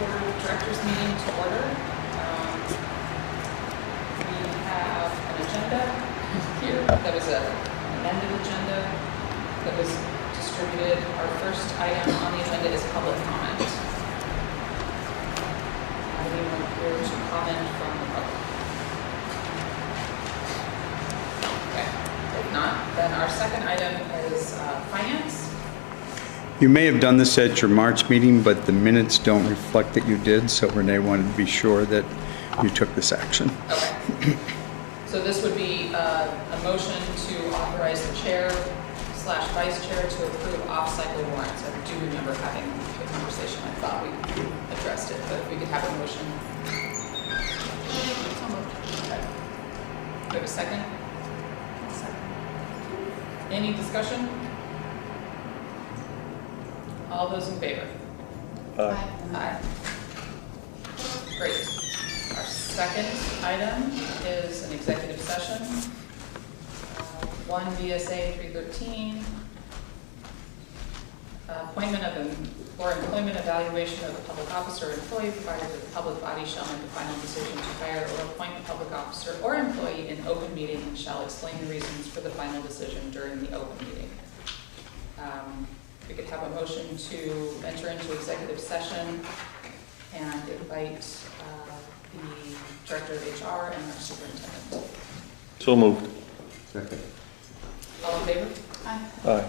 Board of Directors meeting to order. We have an agenda here. That was an amended agenda that was distributed. Our first item on the agenda is public comment. Anyone here to comment from the public? Okay, if not, then our second item is finance. You may have done this at your March meeting, but the minutes don't reflect that you did, so Renee wanted to be sure that you took this action. Okay. So this would be a motion to authorize the chair / vice chair to approve off-cycle warrants. I do remember having a conversation. I thought we addressed it, but if we could have a motion. Okay. Do we have a second? Any discussion? All those in favor? Aye. Aye. Great. Our second item is an executive session. 1 VSA 313. Appointment of or employment evaluation of a public officer or employee, provided that the public body shall make a final decision to hire or appoint a public officer or employee in open meeting and shall explain the reasons for the final decision during the open meeting. We could have a motion to enter into executive session and invite the director of HR and our superintendent. So moved. Second. All in favor? Aye. Aye.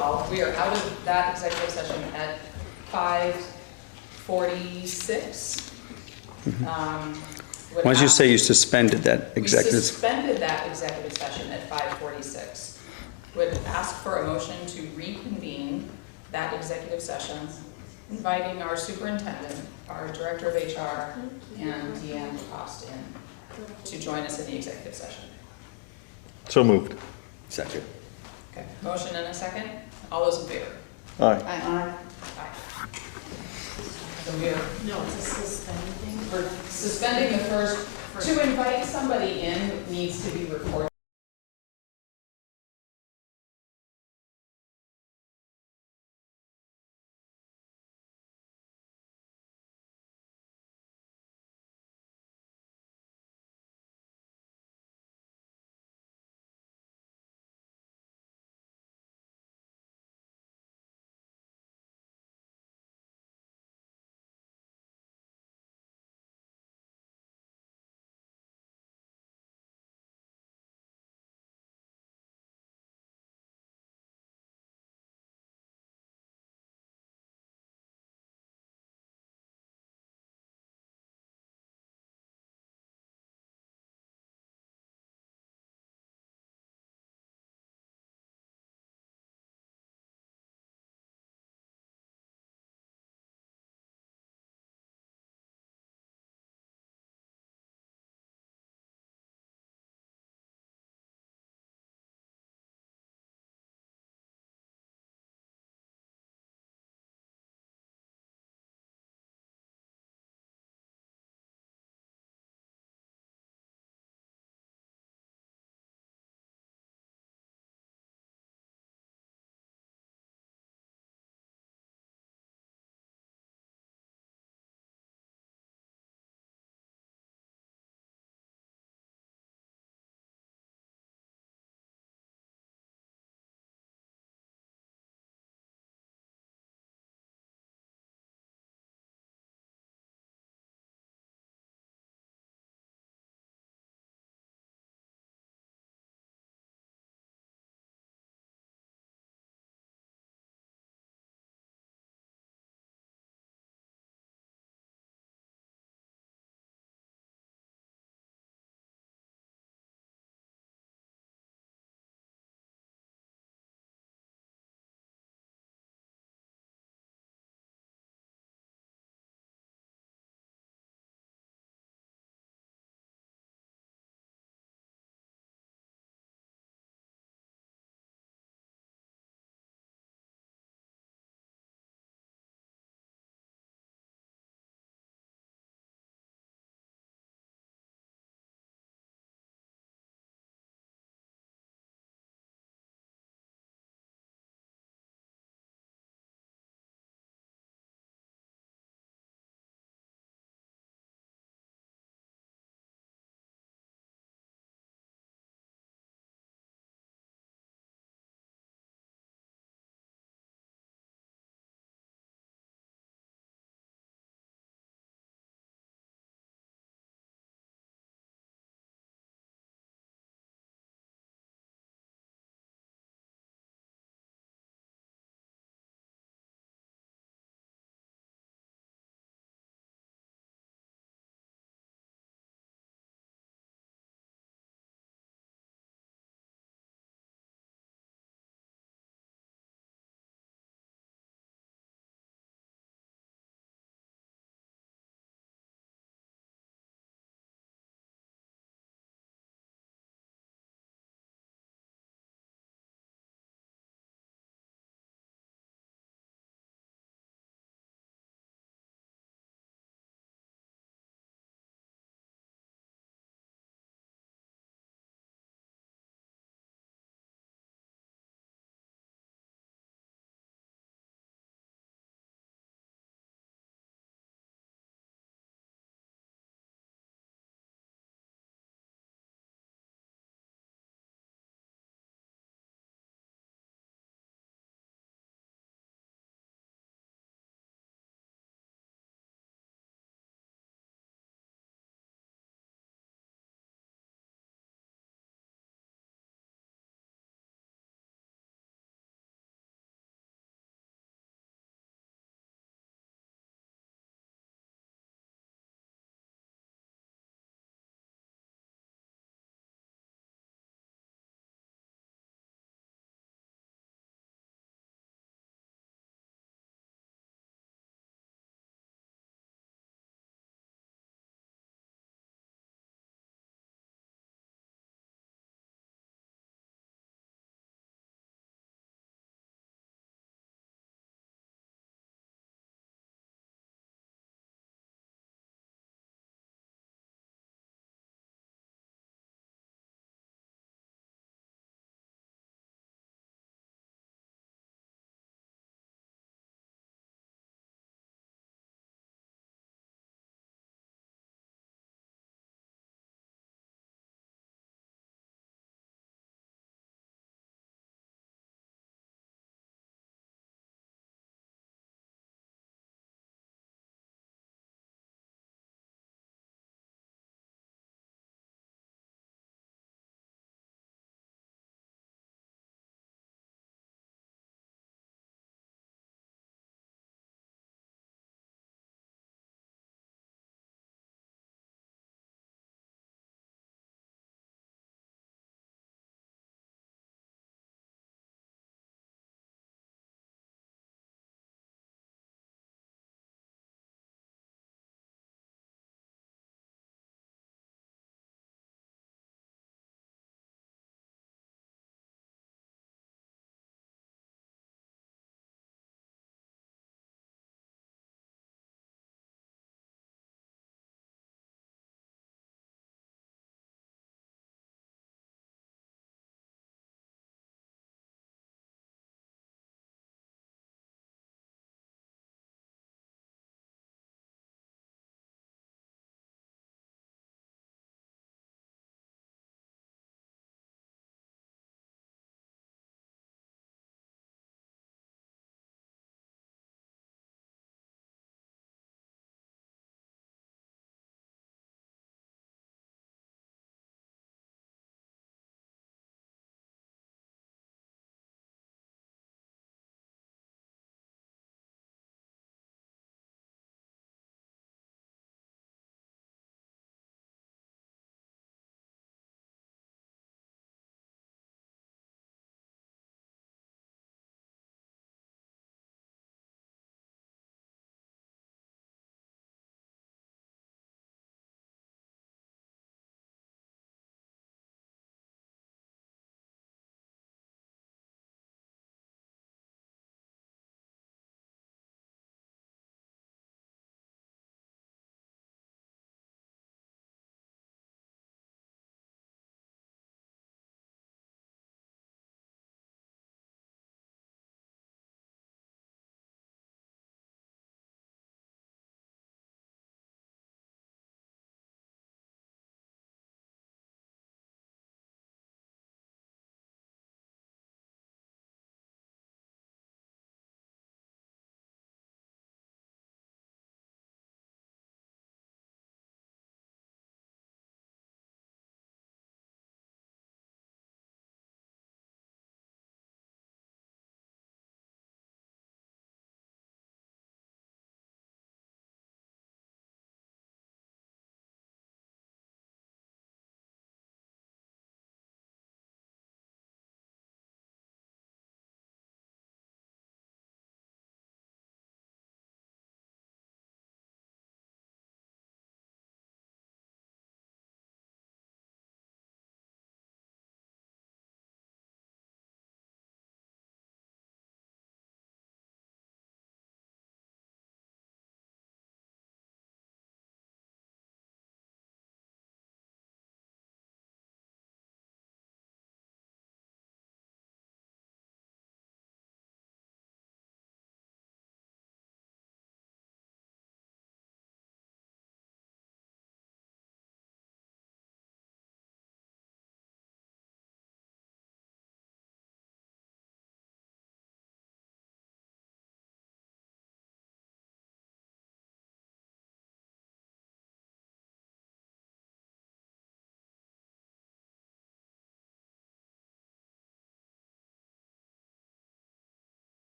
protocol, we are out of that executive session at 5:46. Why don't you say you suspended that We executive? suspended that executive session at 5:46. Would ask for a motion to reconvene that executive session, inviting our superintendent, our director of HR, and Deanne DeCoste in to join us in the executive session. So moved. Second. Okay, motion and a second. All those in favor? Aye. Aye. So we're suspending the first, to invite somebody in needs to be recorded.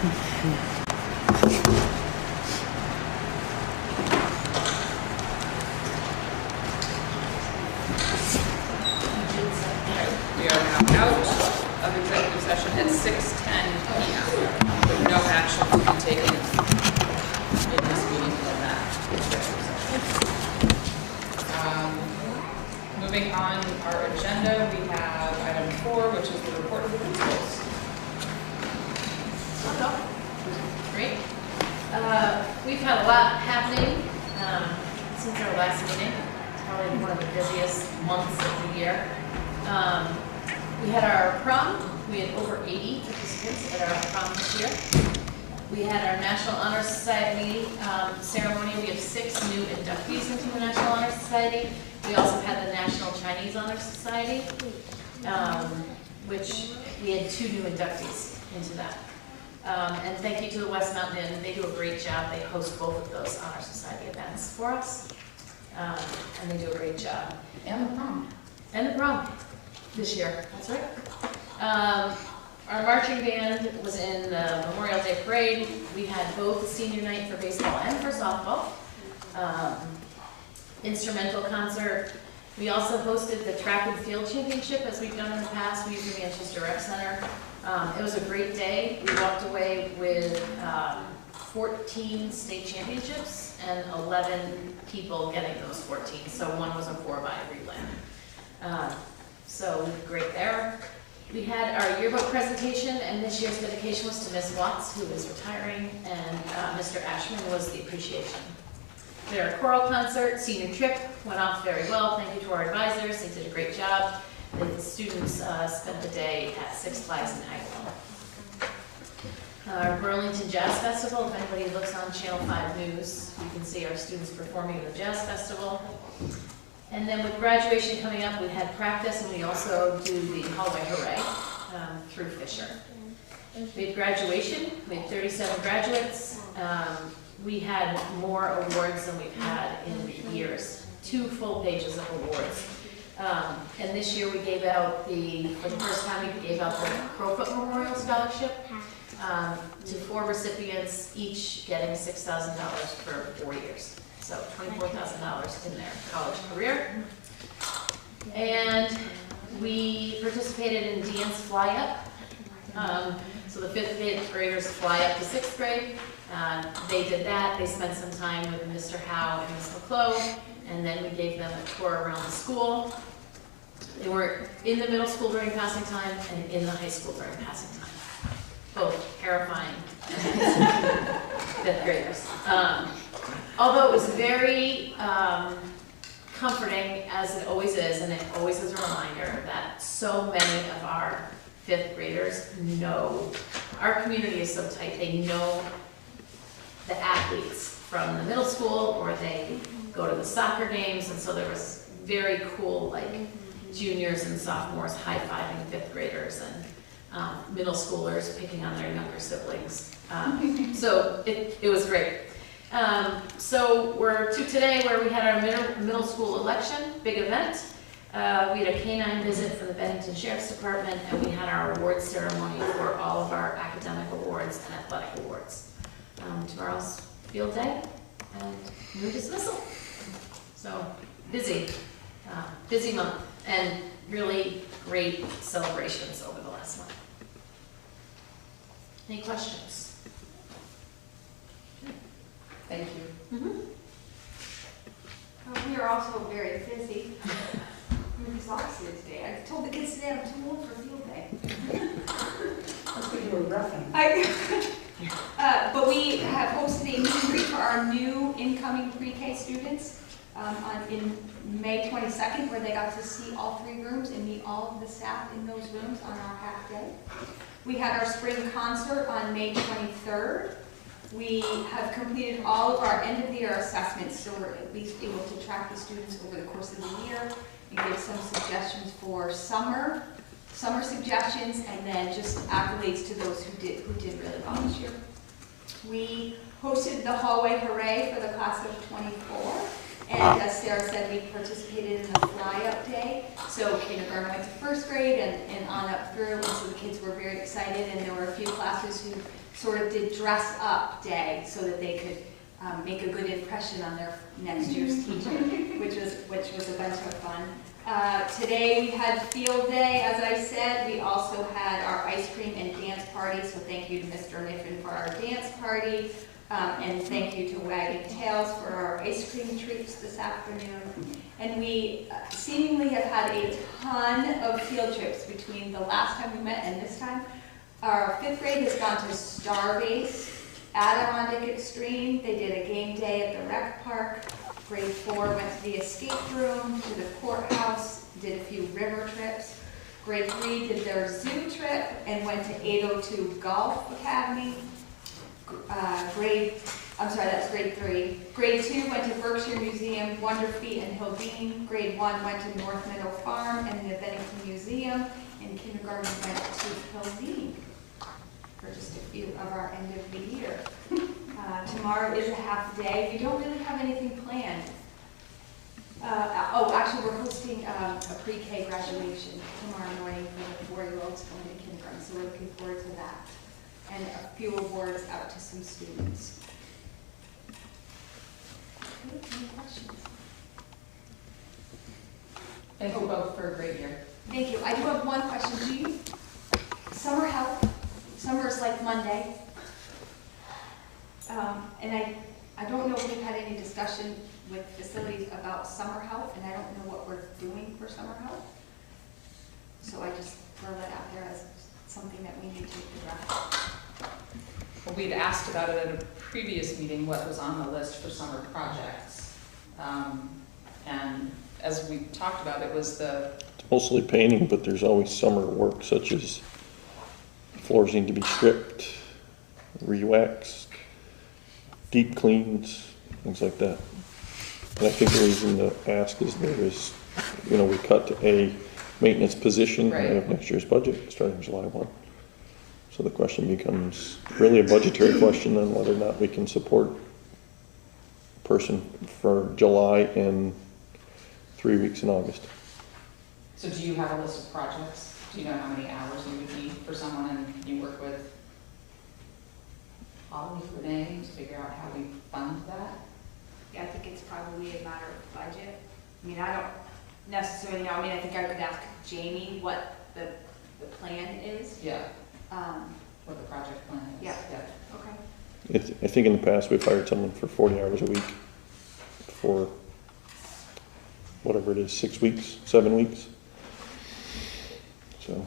We are now out of executive session at 6:10 PM. With no action to be taken in this meeting from that executive session. Moving on our agenda, we have item 4, which is the report of the principals. Great. We've had a lot happening since our last meeting. It's probably one of the busiest months of the year. We had our prom. We had over 80 participants at our prom this year. We had our National Honor Society ceremony. We have 6 new inductees into the National Honor Society. We also had the National Chinese Honor Society, which we had 2 new inductees into that. And thank you to the West Mountain Inn. They do a great job. They host both of those Honor Society events for us. And they do a great job. And the prom. And the prom this year, that's right. Our marching band was in the Memorial Day Parade. We had both senior night for baseball and for softball. Instrumental concert. We also hosted the track and field championship as we've done in the past. We used the Manchester Rec Center. It was a great day. We walked away with 14 state championships and 11 people getting those 14. So one was a 4x relay. So great there. We had our yearbook presentation, and this year's dedication was to Miss Watts, who is retiring, and Mr. Ashman was the appreciation. We had our choral concert, senior trip, went off very well. Thank you to our advisors, they did a great job. The students spent the day at Six Flags in Agawam. Our Burlington Jazz Festival, if anybody looks on Channel 5 News, you can see our students performing at the Jazz Festival. And then with graduation coming up, we had practice, and we also do the hallway hooray through Fisher. We had graduation, we had 37 graduates. We had more awards than we've had in years, 2 full pages of awards. And this year we gave out for the first time, we gave out the Crowfoot Memorial Scholarship to 4 recipients, each getting $6,000 for 4 years. So $24,000 in their college career. And we participated in dance fly-up. So the 5th graders fly up to 6th grade. They did that. They spent some time with Mr. Howe and Ms. McClough, and then we gave them a tour around the school. They were in the middle school during passing time and in the high school during passing time. Both terrifying 5th graders. Although it was very comforting, as it always is, and it always is a reminder that so many of our 5th graders know, our community is so tight, they know the athletes from the middle school, or they go to the soccer games, and so there was very cool, like, juniors and sophomores high-fiving 5th graders, and middle schoolers picking on their younger siblings. So it was great. So we're to today, where we had our middle school election, big event. We had a canine visit from the Bennington Sheriff's Department, and we had our awards ceremony for all of our academic awards and athletic awards. Tomorrow's field day and new dismissal. So busy month, and really great celebrations over the last month. Any questions? Thank you. We are also very busy. I'm exhausted today. I told the kids today I'm too old for field day. That's what you were roughing. But we have hosted a meet and greet for our new incoming pre-K students in May 22nd, where they got to see all 3 rooms and meet all of the staff in those rooms on our half day. We had our spring concert on May 23rd. We have completed all of our end of the year assessments, so we're at least able to track the students over the course of the year and give some suggestions for summer suggestions, and then just accolades to those who did really well this year. We hosted the hallway hooray for the class of 24, and as Sarah said, we participated in the fly-up day. So kindergarten went to 1st grade and on up through, and so the kids were very excited, and there were a few classes who sort of did dress up day so that they could make a good impression on their next year's teacher, which was a bunch of fun. Today we had field day, as I said. We also had our ice cream and dance party, so thank you to Mr. Niffen for our dance party, and thank you to Wagging Tails for our ice cream treats this afternoon. And we seemingly have had a ton of field trips between the last time we met and this time. Our 5th grade has gone to Starbase, Adirondack Extreme. They did a game day at the rec park. Grade 4 went to the escape room, to the courthouse, did a few river trips. Grade 3 did their zoo trip and went to 802 Golf Academy. That's grade 3. Grade 2 went to Berkshire Museum, Wonder Feet, and Hildene. Grade 1 went to North Meadow Farm and the Bennington Museum. And kindergarten went to Hildene for just a few of our end of the year. Tomorrow is a half day. We don't really have anything planned. Actually, we're hosting a pre-K graduation tomorrow morning for the 4-year-olds going to kindergarten, so we're looking forward to that. And a few awards out to some students. Okay, any questions? Thank you both for a great year. Thank you. I do have one question. Summer help? Summer's like Monday. And I don't know if we've had any discussion with facilities about summer help, and I don't know what we're doing for summer help. So I just throw that out there as something that we need to address. Well, we'd asked about it at a previous meeting, what was on the list for summer projects. And as we talked about, it was It's mostly painting, but there's always summer work such as floors need to be stripped, re-waxed, deep cleans, things like that. And I think the reason to ask is there is, we cut to a maintenance position out of next year's budget starting July 1. So the question becomes really a budgetary question on whether or not we can support a person for July and 3 weeks in August. So do you have a list of projects? Do you know how many hours you would need for someone, and you work with Holly, Renee, to figure out how we fund that? Yeah, I think it's probably a matter of budget. I mean, I don't necessarily know. I mean, I think I could ask Jamie what the plan is. Yeah. What the project plan is. Yeah. Okay. I think in the past we've hired someone for 40 hours a week for whatever it is, 6 weeks, 7 weeks. So.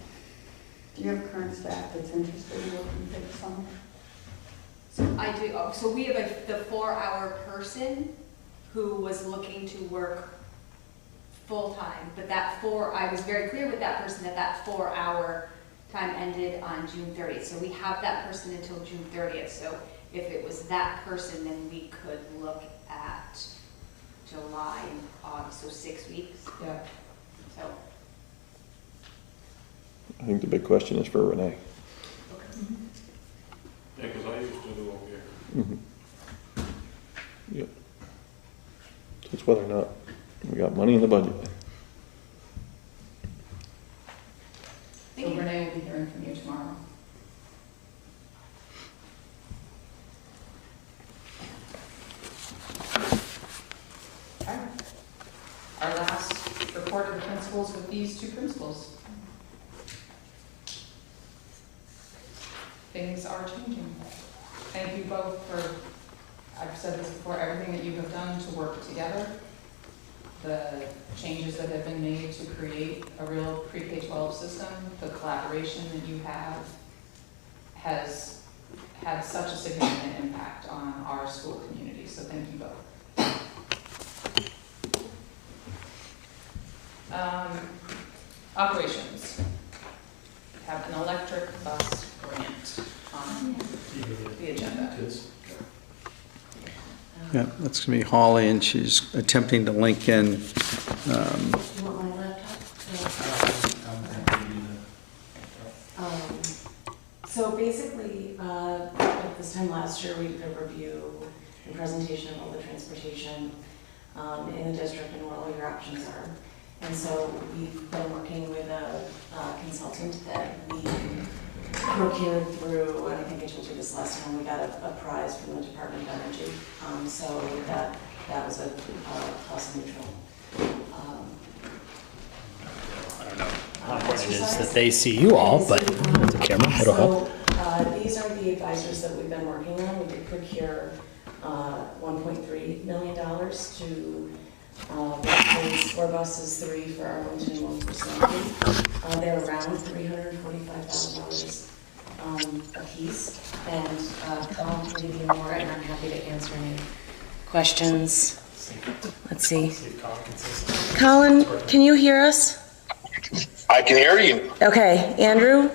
Do you have current staff that's interested in working for the summer? So I do. So we have the 4-hour person who was looking to work full time, but I was very clear with that person that 4-hour time ended on June 30th. So we have that person until June 30th. So if it was that person, then we could look at July and August, so 6 weeks. Yeah. So. I think the big question is for Renee. Yeah, because I used to do over here. Mm-hmm. Yep. So it's whether or not we got money in the budget. So Renee will be hearing from you tomorrow. Okay. Our last report of the principals with these 2 principals. Things are changing. Thank you both for, I've said this before, everything that you have done to work together, the changes that have been made to create a real pre-K-12 system, the collaboration that you have has had such a significant impact on our school community, so thank you both. Operations. We have an electric bus grant on the agenda. Yeah, that's going to be Holly, and she's attempting to link in. You want my laptop? So basically, at this time last year, we did a review and presentation of all the transportation in the district and what all your options are. And so we've been working with a consultant that we procured through, and I think I told you this last time, we got a prize from the Department of Energy. So that was a cost neutral. I don't know how important it is that they see you all, but the camera, it'll help. So these are the advisors that we've been working on. We did procure $1.3 million to replace 4 buses, 3 for Arlington, 1 for Stanley. They're around $345,000 a piece. And Colin can give you more, and I'm happy to answer any questions. Let's see. Colin, can you hear us? I can hear you. Okay, Andrew?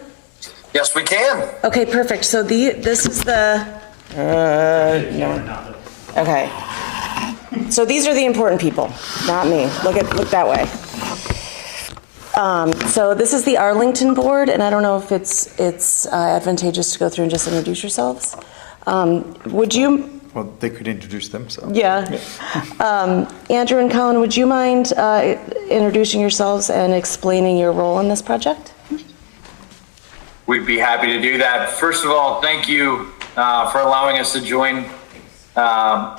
Yes, we can. Okay, perfect. So this is the, no. Okay. So these are the important people, not me. Look that way. So this is the Arlington board, and I don't know if it's advantageous to go through and just introduce yourselves. Would you? Well, they could introduce themselves. Yeah. Andrew and Colin, would you mind introducing yourselves and explaining your role in this project? We'd be happy to do that. First of all, thank you for allowing us to join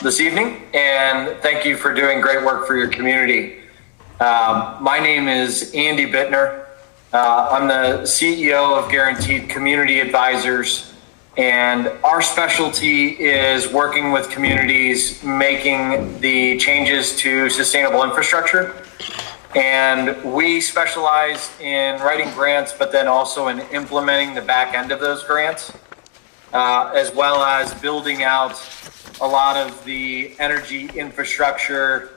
this evening, and thank you for doing great work for your community. My name is Andy Bittner. I'm the CEO of Guaranteed Community Advisors, and our specialty is working with communities making the changes to sustainable infrastructure. And we specialize in writing grants, but then also in implementing the back end of those grants, as well as building out a lot of the energy infrastructure,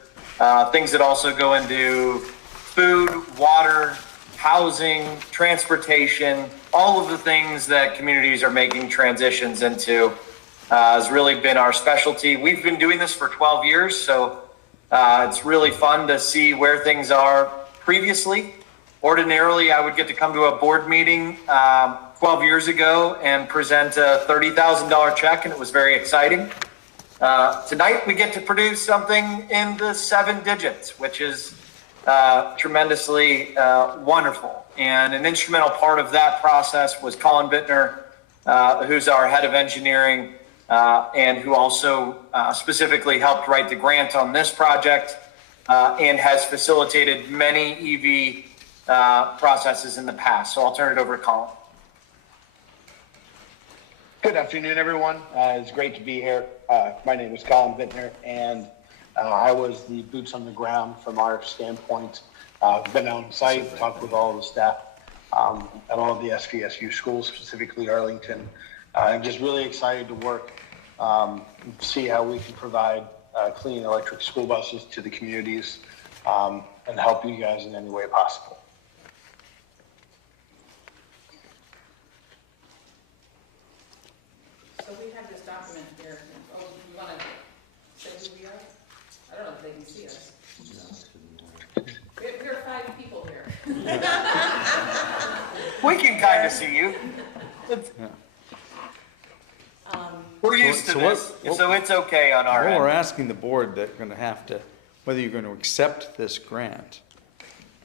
things that also go into food, water, housing, transportation, all of the things that communities are making transitions into has really been our specialty. We've been doing this for 12 years, so it's really fun to see where things are previously. Ordinarily, I would get to come to a board meeting 12 years ago and present a $30,000 check, and it was very exciting. Tonight, we get to produce something in the 7 digits, which is tremendously wonderful. And an instrumental part of that process was Colin Bittner, who's our head of engineering, and who also specifically helped write the grant on this project and has facilitated many EV processes in the past. So I'll turn it over to Colin. Good afternoon, everyone. It's great to be here. My name is Colin Bittner, and I was the boots on the ground from our standpoint. Been on site, talked with all of the staff at all of the SVSU schools, specifically Arlington. I'm just really excited to work, see how we can provide clean electric school buses to the communities and help you guys in any way possible. So we have this document here. Oh, you want to say who we are? I don't know if they can see us. We're 5 people here. We can kind of see you. We're used to this, so it's okay on our Well, end. we're asking the board that going to have to, whether you're going to accept this grant.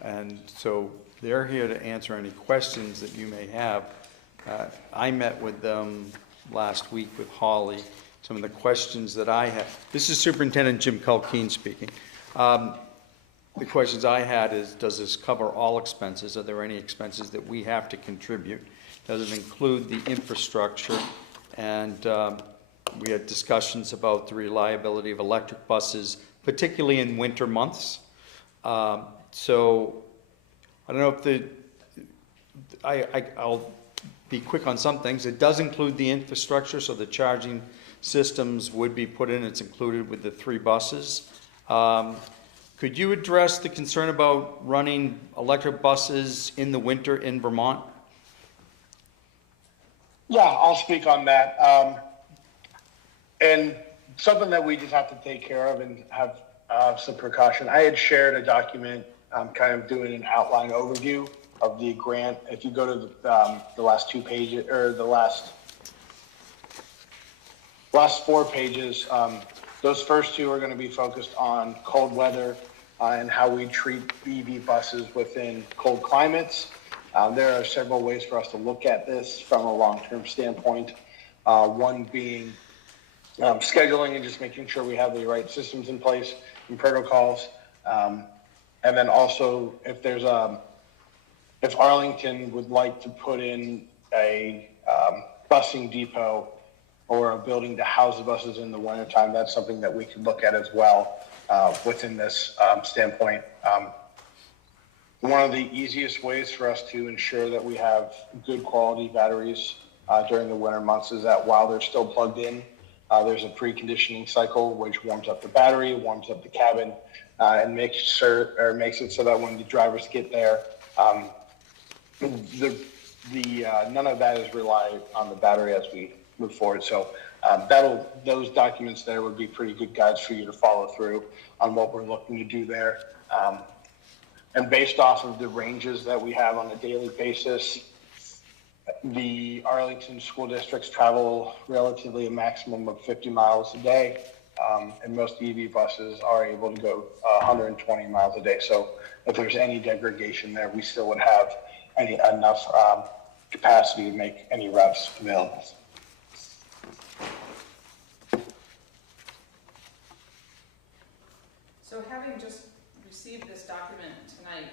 And so they're here to answer any questions that you may have. I met with them last week with Holly. Some of the questions that I had, this is Superintendent Jim Culkeen speaking. The questions I had is, does this cover all expenses? Are there any expenses that we have to contribute? Does it include the infrastructure? And we had discussions about the reliability of electric buses, particularly in winter months. So I don't know if I'll be quick on some things. It does include the infrastructure, so the charging systems would be put in. It's included with the 3 buses. Could you address the concern about running electric buses in the winter in Vermont? Yeah, I'll speak on that. And something that we just have to take care of and have some precaution. I had shared a document, kind of doing an outline overview of the grant. If you go to the last 2 pages, or the last 4 pages, those first 2 are going to be focused on cold weather and how we treat EV buses within cold climates. There are several ways for us to look at this from a long-term standpoint. One being scheduling and just making sure we have the right systems in place and protocols. And then also if Arlington would like to put in a busing depot or a building to house the buses in the wintertime, that's something that we can look at as well within this standpoint. One of the easiest ways for us to ensure that we have good quality batteries during the winter months is that while they're still plugged in, there's a preconditioning cycle which warms up the battery, warms up the cabin, and makes it so that when the drivers get there, none of that is reliant on the battery as we move forward. So those documents there would be pretty good guides for you to follow through on what we're looking to do there. And based off of the ranges that we have on a daily basis, the Arlington school districts travel relatively a maximum of 50 miles a day, and most EV buses are able to go 120 miles a day. So if there's any degradation there, we still would have enough capacity to make any routes available. So having just received this document tonight,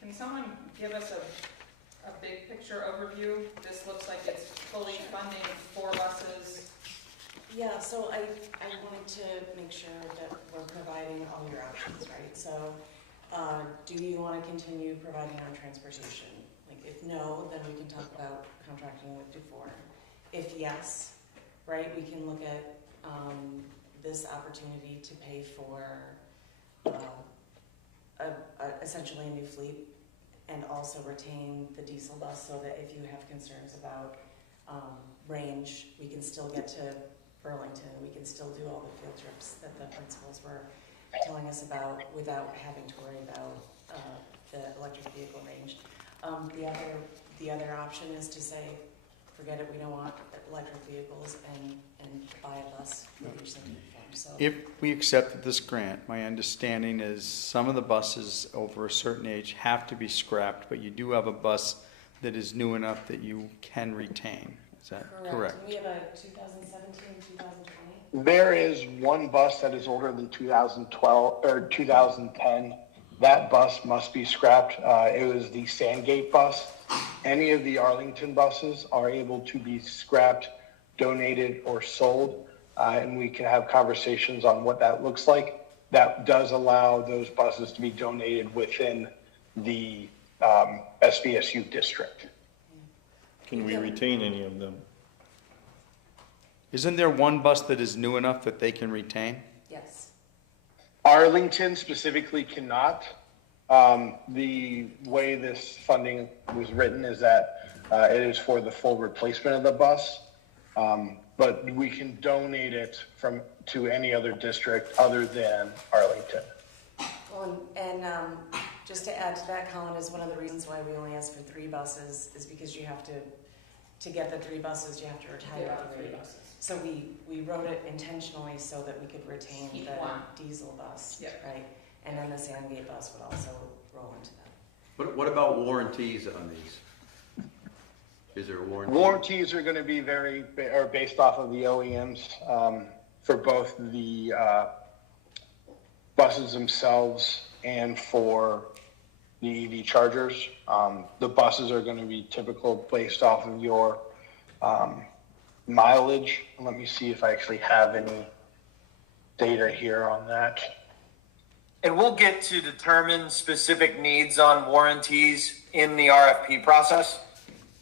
can someone give us a big picture overview? This looks like it's fully funding 4 buses. Yeah, so I wanted to make sure that we're providing all your options, right? So do you want to continue providing our transportation? Like if no, then we can talk about contracting with Dufour. If yes, right, we can look at this opportunity to pay for essentially a new fleet and also retain the diesel bus so that if you have concerns about range, we can still get to Burlington. We can still do all the field trips that the principals were telling us about without having to worry about the electric vehicle range. The other option is to say, forget it, we don't want electric vehicles and buy a bus with your sinking fund. So If we accepted this grant, my understanding is some of the buses over a certain age have to be scrapped, but you do have a bus that is new enough that you can retain. Is that correct? We have a 2017, 2020. There is one bus that is older than 2012 or 2010. That bus must be scrapped. It was the Sandgate bus. Any of the Arlington buses are able to be scrapped, donated, or sold. And we can have conversations on what that looks like. That does allow those buses to be donated within the SVSU district. Can we retain any of them? Isn't there one bus that is new enough that they can retain? Yes. Arlington specifically cannot. The way this funding was written is that it is for the full replacement of the bus. But we can donate it to any other district other than Arlington. Well, and just to add to that, Colin, is one of the reasons why we only ask for 3 buses is because you have to get the 3 buses, you have to retire all 3 buses. So we wrote it intentionally so that we could retain Keep the one. diesel bus, Yep. right? And then the Sandgate bus would also roll into that. What about warranties on these? Is there a warranty? Warranties are going to be based off of the OEMs for both the buses themselves and for the EV chargers. The buses are going to be typical based off of your mileage. Let me see if I actually have any data here on that. And we'll get to determine specific needs on warranties in the RFP process.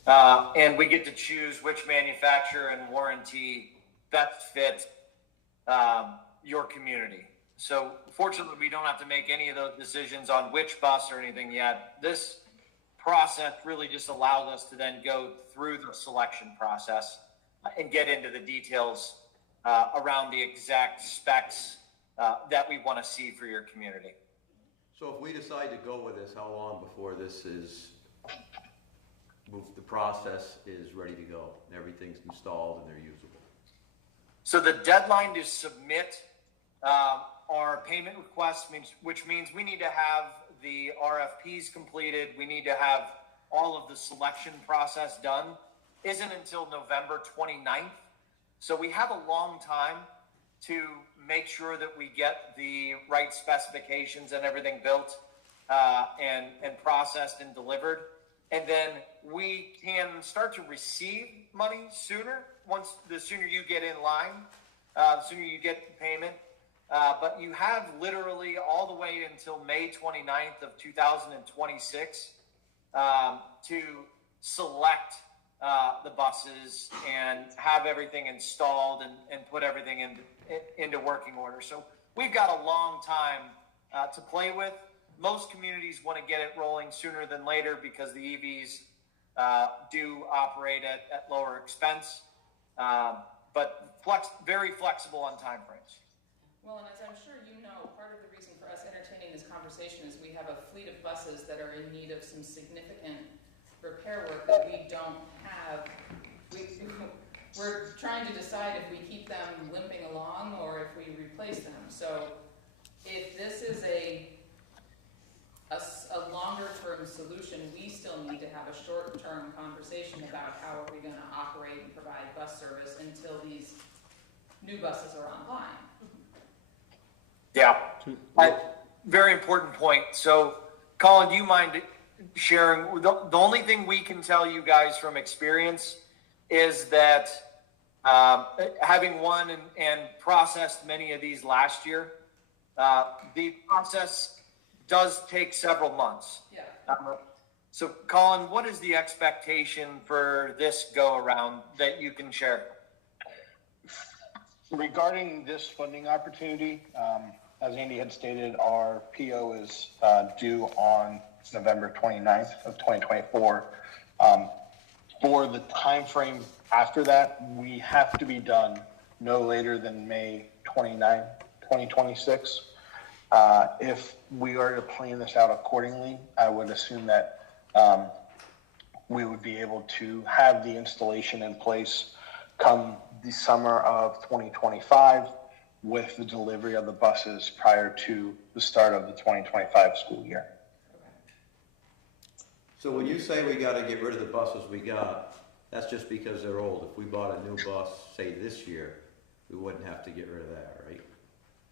And we get to choose which manufacturer and warranty best fits your community. So fortunately, we don't have to make any of those decisions on which bus or anything yet. This process really just allows us to then go through the selection process and get into the details around the exact specs that we want to see for your community. So if we decide to go with this, how long before this is, the process is ready to go, and everything's installed and they're usable? So the deadline to submit our payment request which means we need to have the RFPs completed. We need to have all of the selection process done isn't until November 29th. So we have a long time to make sure that we get the right specifications and everything built and processed and delivered. And then we can start to receive money sooner. The sooner you get in line, the sooner you get payment. But you have literally all the way until May 29th of 2026 to select the buses and have everything installed and put everything into working order. So we've got a long time to play with. Most communities want to get it rolling sooner than later because the EVs do operate at lower expense, but very flexible on timeframes. Well, and as I'm sure you know, part of the reason for us entertaining this conversation is we have a fleet of buses that are in need of some significant repair work that we don't have. We're trying to decide if we keep them limping along or if we replace them. So if this is a longer-term solution, we still need to have a short-term conversation about how are we going to operate and provide bus service until these new buses are online. Yeah, very important point. So, Colin, do you mind sharing? The only thing we can tell you guys from experience is that having won and processed many of these last year, the process does take several months. Yeah. So, Colin, what is the expectation for this go-around that you can share? Regarding this funding opportunity, as Andy had stated, our PO is due on November 29th of 2024. For the time frame after that, we have to be done no later than May 29, 2026. If we are to plan this out accordingly, I would assume that we would be able to have the installation in place come the summer of 2025 with the delivery of the buses prior to the start of the 2025 school year. So when you say we gotta get rid of the buses we got, that's just because they're old. If we bought a new bus, say this year, we wouldn't have to get rid of that, right?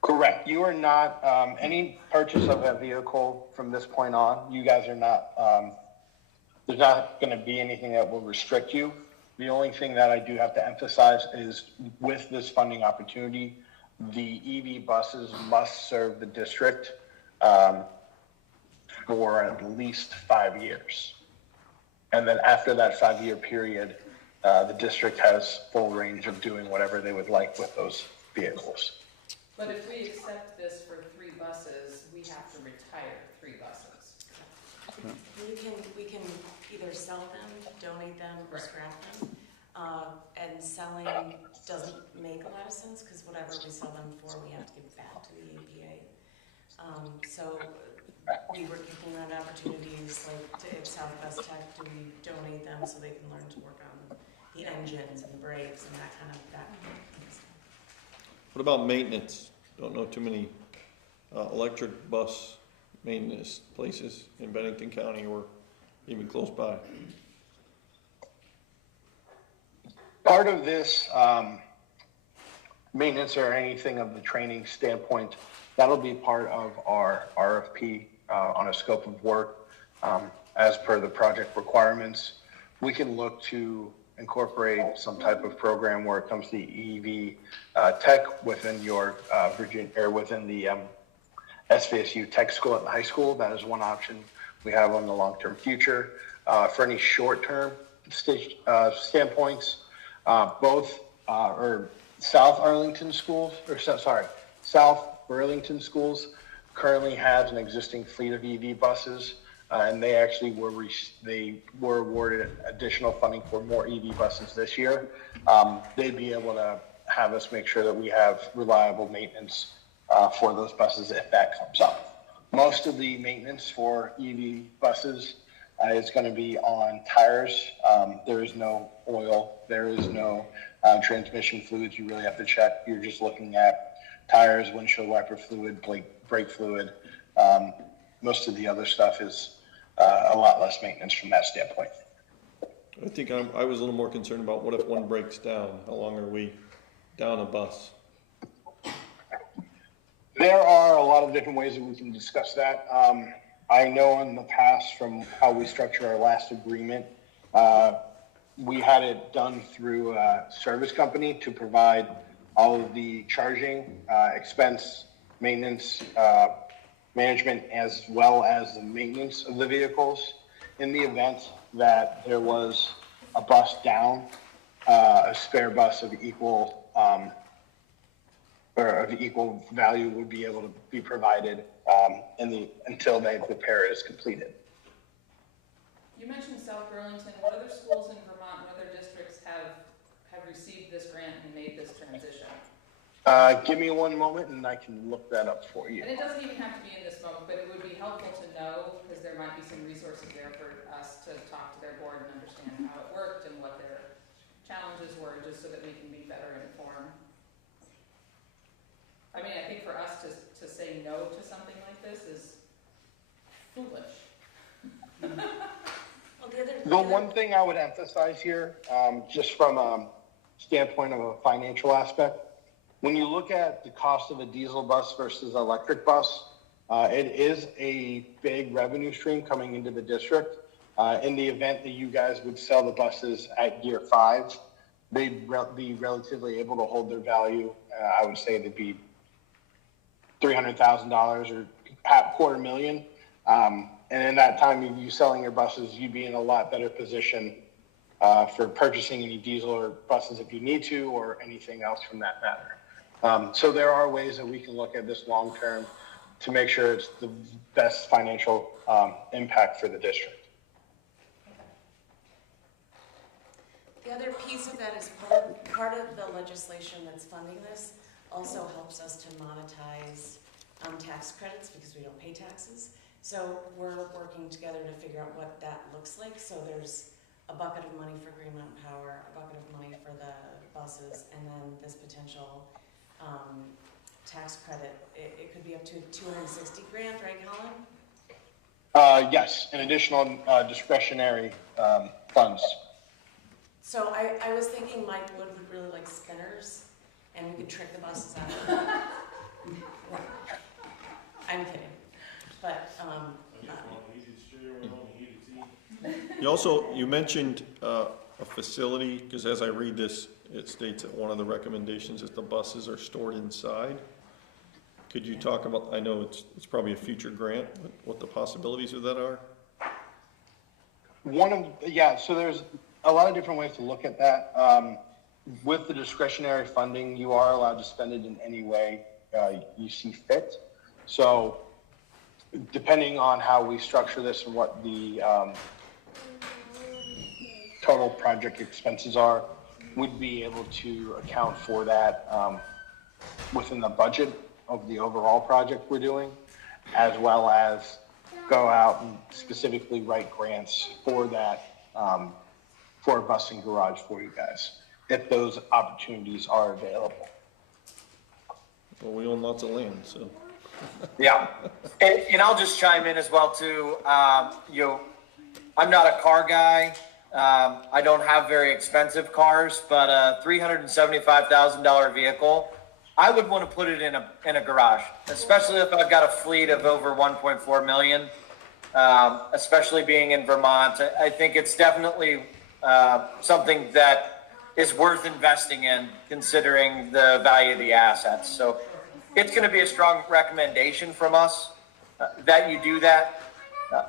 Correct. You are not, any purchase of a vehicle from this point on, you guys are not, there's not going to be anything that will restrict you. The only thing that I do have to emphasize is with this funding opportunity, the EV buses must serve the district for at least 5 years. And then after that 5-year period, the district has full range of doing whatever they would like with those vehicles. But if we accept this for 3 buses, we have to retire 3 buses. We can either sell them, donate them, or scrap them. And selling doesn't make a lot of sense because whatever we sell them for, we have to give back to the EPA. So we were kicking around opportunities like to Southwest Tech, do we donate them so they can learn to work on the engines and the brakes and that kind of stuff. What about maintenance? Don't know too many electric bus maintenance places in Bennington County or even close by. Part of this maintenance or anything of the training standpoint, that'll be part of our RFP on a scope of work as per the project requirements. We can look to incorporate some type of program where it comes to EV tech within your Virginia or within the SVSU tech school at the high school. That is one option we have on the long-term future. For any short-term standpoints, both South Arlington schools, South Burlington schools currently has an existing fleet of EV buses. And they actually were awarded additional funding for more EV buses this year. They'd be able to have us make sure that we have reliable maintenance for those buses if that comes up. Most of the maintenance for EV buses is going to be on tires. There is no oil. There is no transmission fluids you really have to check. You're just looking at tires, windshield wiper fluid, brake fluid. Most of the other stuff is a lot less maintenance from that standpoint. I think I was a little more concerned about what if one breaks down? How long are we down a bus? There are a lot of different ways that we can discuss that. I know in the past from how we structured our last agreement, we had it done through a service company to provide all of the charging, expense, maintenance, management, as well as the maintenance of the vehicles. In the event that there was a bus down, a spare bus of equal or of equal value would be able to be provided until the repair is completed. You mentioned South Burlington. What other schools in Vermont and other districts have received this grant and made this transition? Give me one moment and I can look that up for you. And it doesn't even have to be in this moment, but it would be helpful to know, because there might be some resources there for us to talk to their board and understand how it worked and what their challenges were, just so that we can be better informed. I mean, I think for us to say no to something like this is foolish. The one thing I would emphasize here, just from a standpoint of a financial aspect, when you look at the cost of a diesel bus versus an electric bus, it is a big revenue stream coming into the district. In the event that you guys would sell the buses at year 5, they'd be relatively able to hold their value. I would say they'd be $300,000 or $250,000. And in that time of you selling your buses, you'd be in a lot better position for purchasing any diesel or buses if you need to, or anything else from that matter. So there are ways that we can look at this long term to make sure it's the best financial impact for the district. The other piece of that is part of the legislation that's funding this also helps us to monetize tax credits because we don't pay taxes. So we're working together to figure out what that looks like. So there's a bucket of money for Green Mountain Power, a bucket of money for the buses, and then this potential tax credit. It could be up to 260 grand, right, Colin? Yes, an additional discretionary funds. So I was thinking Mike Wood would really like spinners, and we could trick the buses out of them. I'm kidding, but You mentioned a facility, because as I read this, it states that one of the recommendations is the buses are stored inside. Could you talk about, I know it's probably a future grant, but what the possibilities of that are? So there's a lot of different ways to look at that. With the discretionary funding, you are allowed to spend it in any way you see fit. So depending on how we structure this and what the total project expenses are, we'd be able to account for that within the budget of the overall project we're doing, as well as go out and specifically write grants for that, for a busing garage for you guys, if those opportunities are available. Well, we own lots of land, so. Yeah, and I'll just chime in as well too. I'm not a car guy. I don't have very expensive cars, but a $375,000 vehicle, I would want to put it in a garage, especially if I've got a fleet of over 1.4 million. Especially being in Vermont, I think it's definitely something that is worth investing in, considering the value of the assets. So it's going to be a strong recommendation from us that you do that.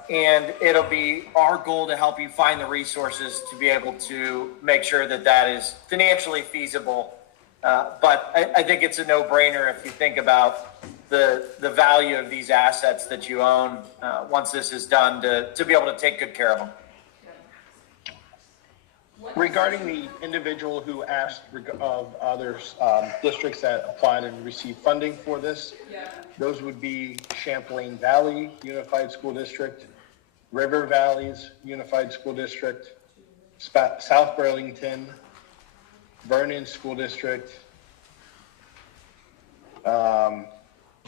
And it'll be our goal to help you find the resources to be able to make sure that that is financially feasible. But I think it's a no-brainer if you think about the value of these assets that you own once this is done, to be able to take good care of them. Regarding the individual who asked of other districts that applied and received funding for this, those would be Champlain Valley Unified School District, River Valleys Unified School District, South Burlington, Vernon School District,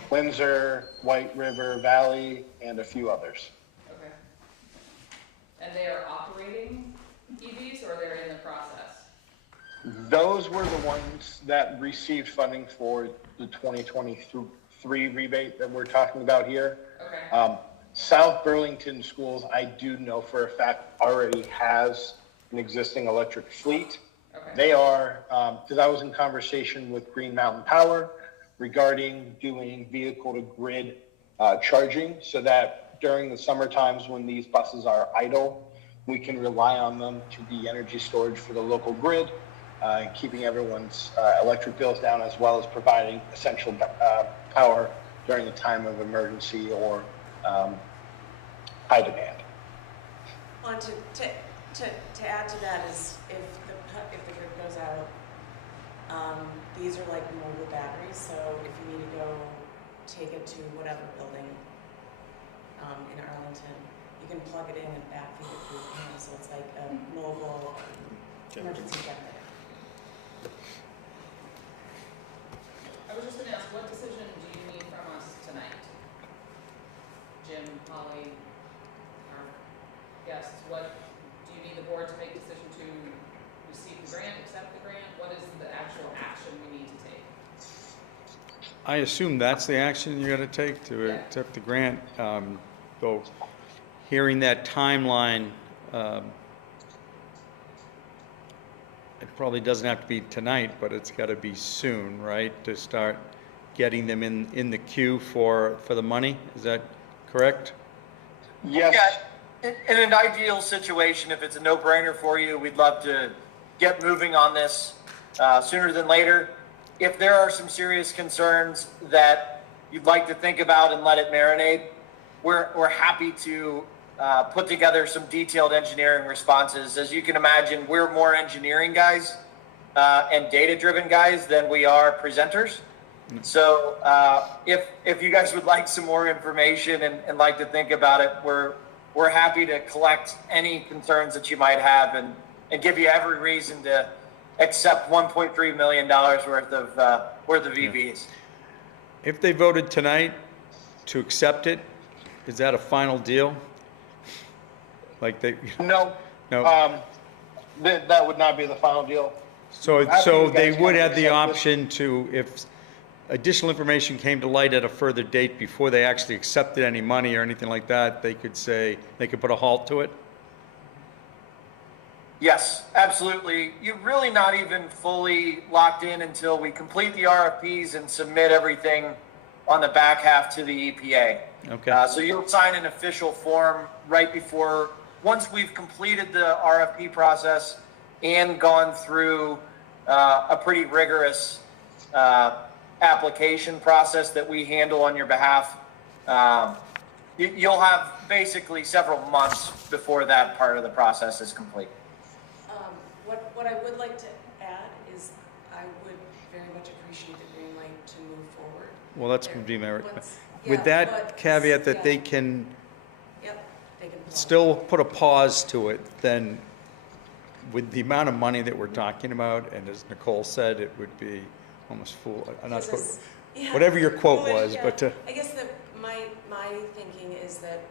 Windsor, White River Valley, and a few others. Okay. And they are operating EVs or they're in the process? Those were the ones that received funding for the 2023 rebate that we're talking about here. Okay. South Burlington Schools, I do know for a fact, already has an existing electric fleet. Okay. They are, because I was in conversation with Green Mountain Power regarding doing vehicle-to-grid charging, so that during the summer times when these buses are idle, we can rely on them to be energy storage for the local grid, keeping everyone's electric bills down, as well as providing essential power during the time of emergency or high demand. Well, and to add to that is if the grid goes out, these are like mobile batteries, so if you need to go take it to whatever building in Arlington, you can plug it in and backfeed it through the panel, so it's like a mobile emergency generator. I was just gonna ask, what decision do you need from us tonight? Jim, Holly, our guests, what, do you need the board to make a decision to receive the grant, accept the grant? What is the actual action we need to take? I assume that's the action you're gonna take to Yeah. accept the grant. Though, hearing that timeline, it probably doesn't have to be tonight, but it's gotta be soon, right? To start getting them in the queue for the money, is that correct? Yes. Yeah, in an ideal situation, if it's a no-brainer for you, we'd love to get moving on this sooner than later. If there are some serious concerns that you'd like to think about and let it marinate, we're happy to put together some detailed engineering responses. As you can imagine, we're more engineering guys and data-driven guys than we are presenters. So if you guys would like some more information and like to think about it, we're happy to collect any concerns that you might have and give you every reason to accept $1.3 million worth of EVs. If they voted tonight to accept it, is that a final deal? Like they, No. no? That would not be the final deal. So After you they guys would kinda have the accept it. option to, if additional information came to light at a further date before they actually accepted any money or anything like that, they could say, they could put a halt to it? Yes, absolutely. You're really not even fully locked in until we complete the RFPs and submit everything on the back half to the EPA. Okay. So you'll sign an official form right before, once we've completed the RFP process and gone through a pretty rigorous application process that we handle on your behalf. You'll have basically several months before that part of the process is complete. What I would like to add is I would very much appreciate the green light to move forward. Well, that's would be my, Yeah, with that but- caveat that they yeah. can Yep, they can. pause. still put a pause to it, then with the amount of money that we're talking about, and as Nicole said, it would be almost not This is- yeah, whatever your quote well, was, yeah. but I guess that my thinking is that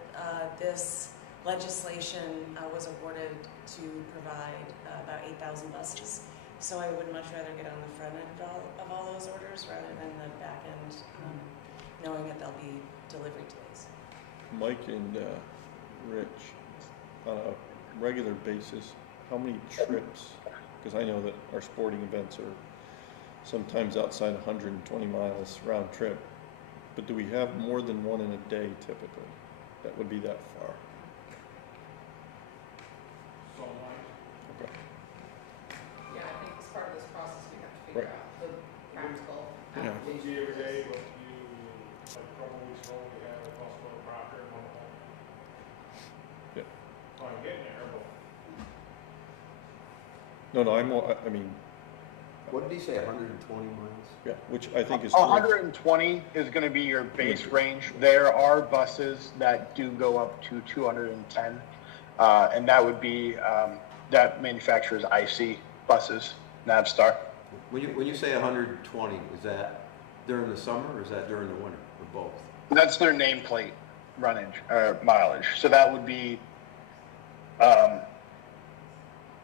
this legislation was awarded to provide about 8,000 buses. So I would much rather get on the front end of all those orders rather than the back end, knowing that there'll be delivery delays. Mike and Rich, on a regular basis, how many trips, because I know that our sporting events are sometimes outside 120 miles round trip, but do we have more than one in a day typically? That would be that far. So like, Okay. Yeah, I think as part of this process, we have to figure Right. out the practical Yeah. wouldn't application. be every day, but you, like a couple weeks ago, we had a customer Proctor and one home. Yeah. Well, I'm getting there, but No, I mean, What did he say, 120 miles? yeah, which I think is. 120 is going to be your base range. There are buses that do go up to 210, and that would be that manufacturer's IC buses, Navstar. When you say 120, is that during the summer or is that during the winter, or both? That's their nameplate mileage. So that would be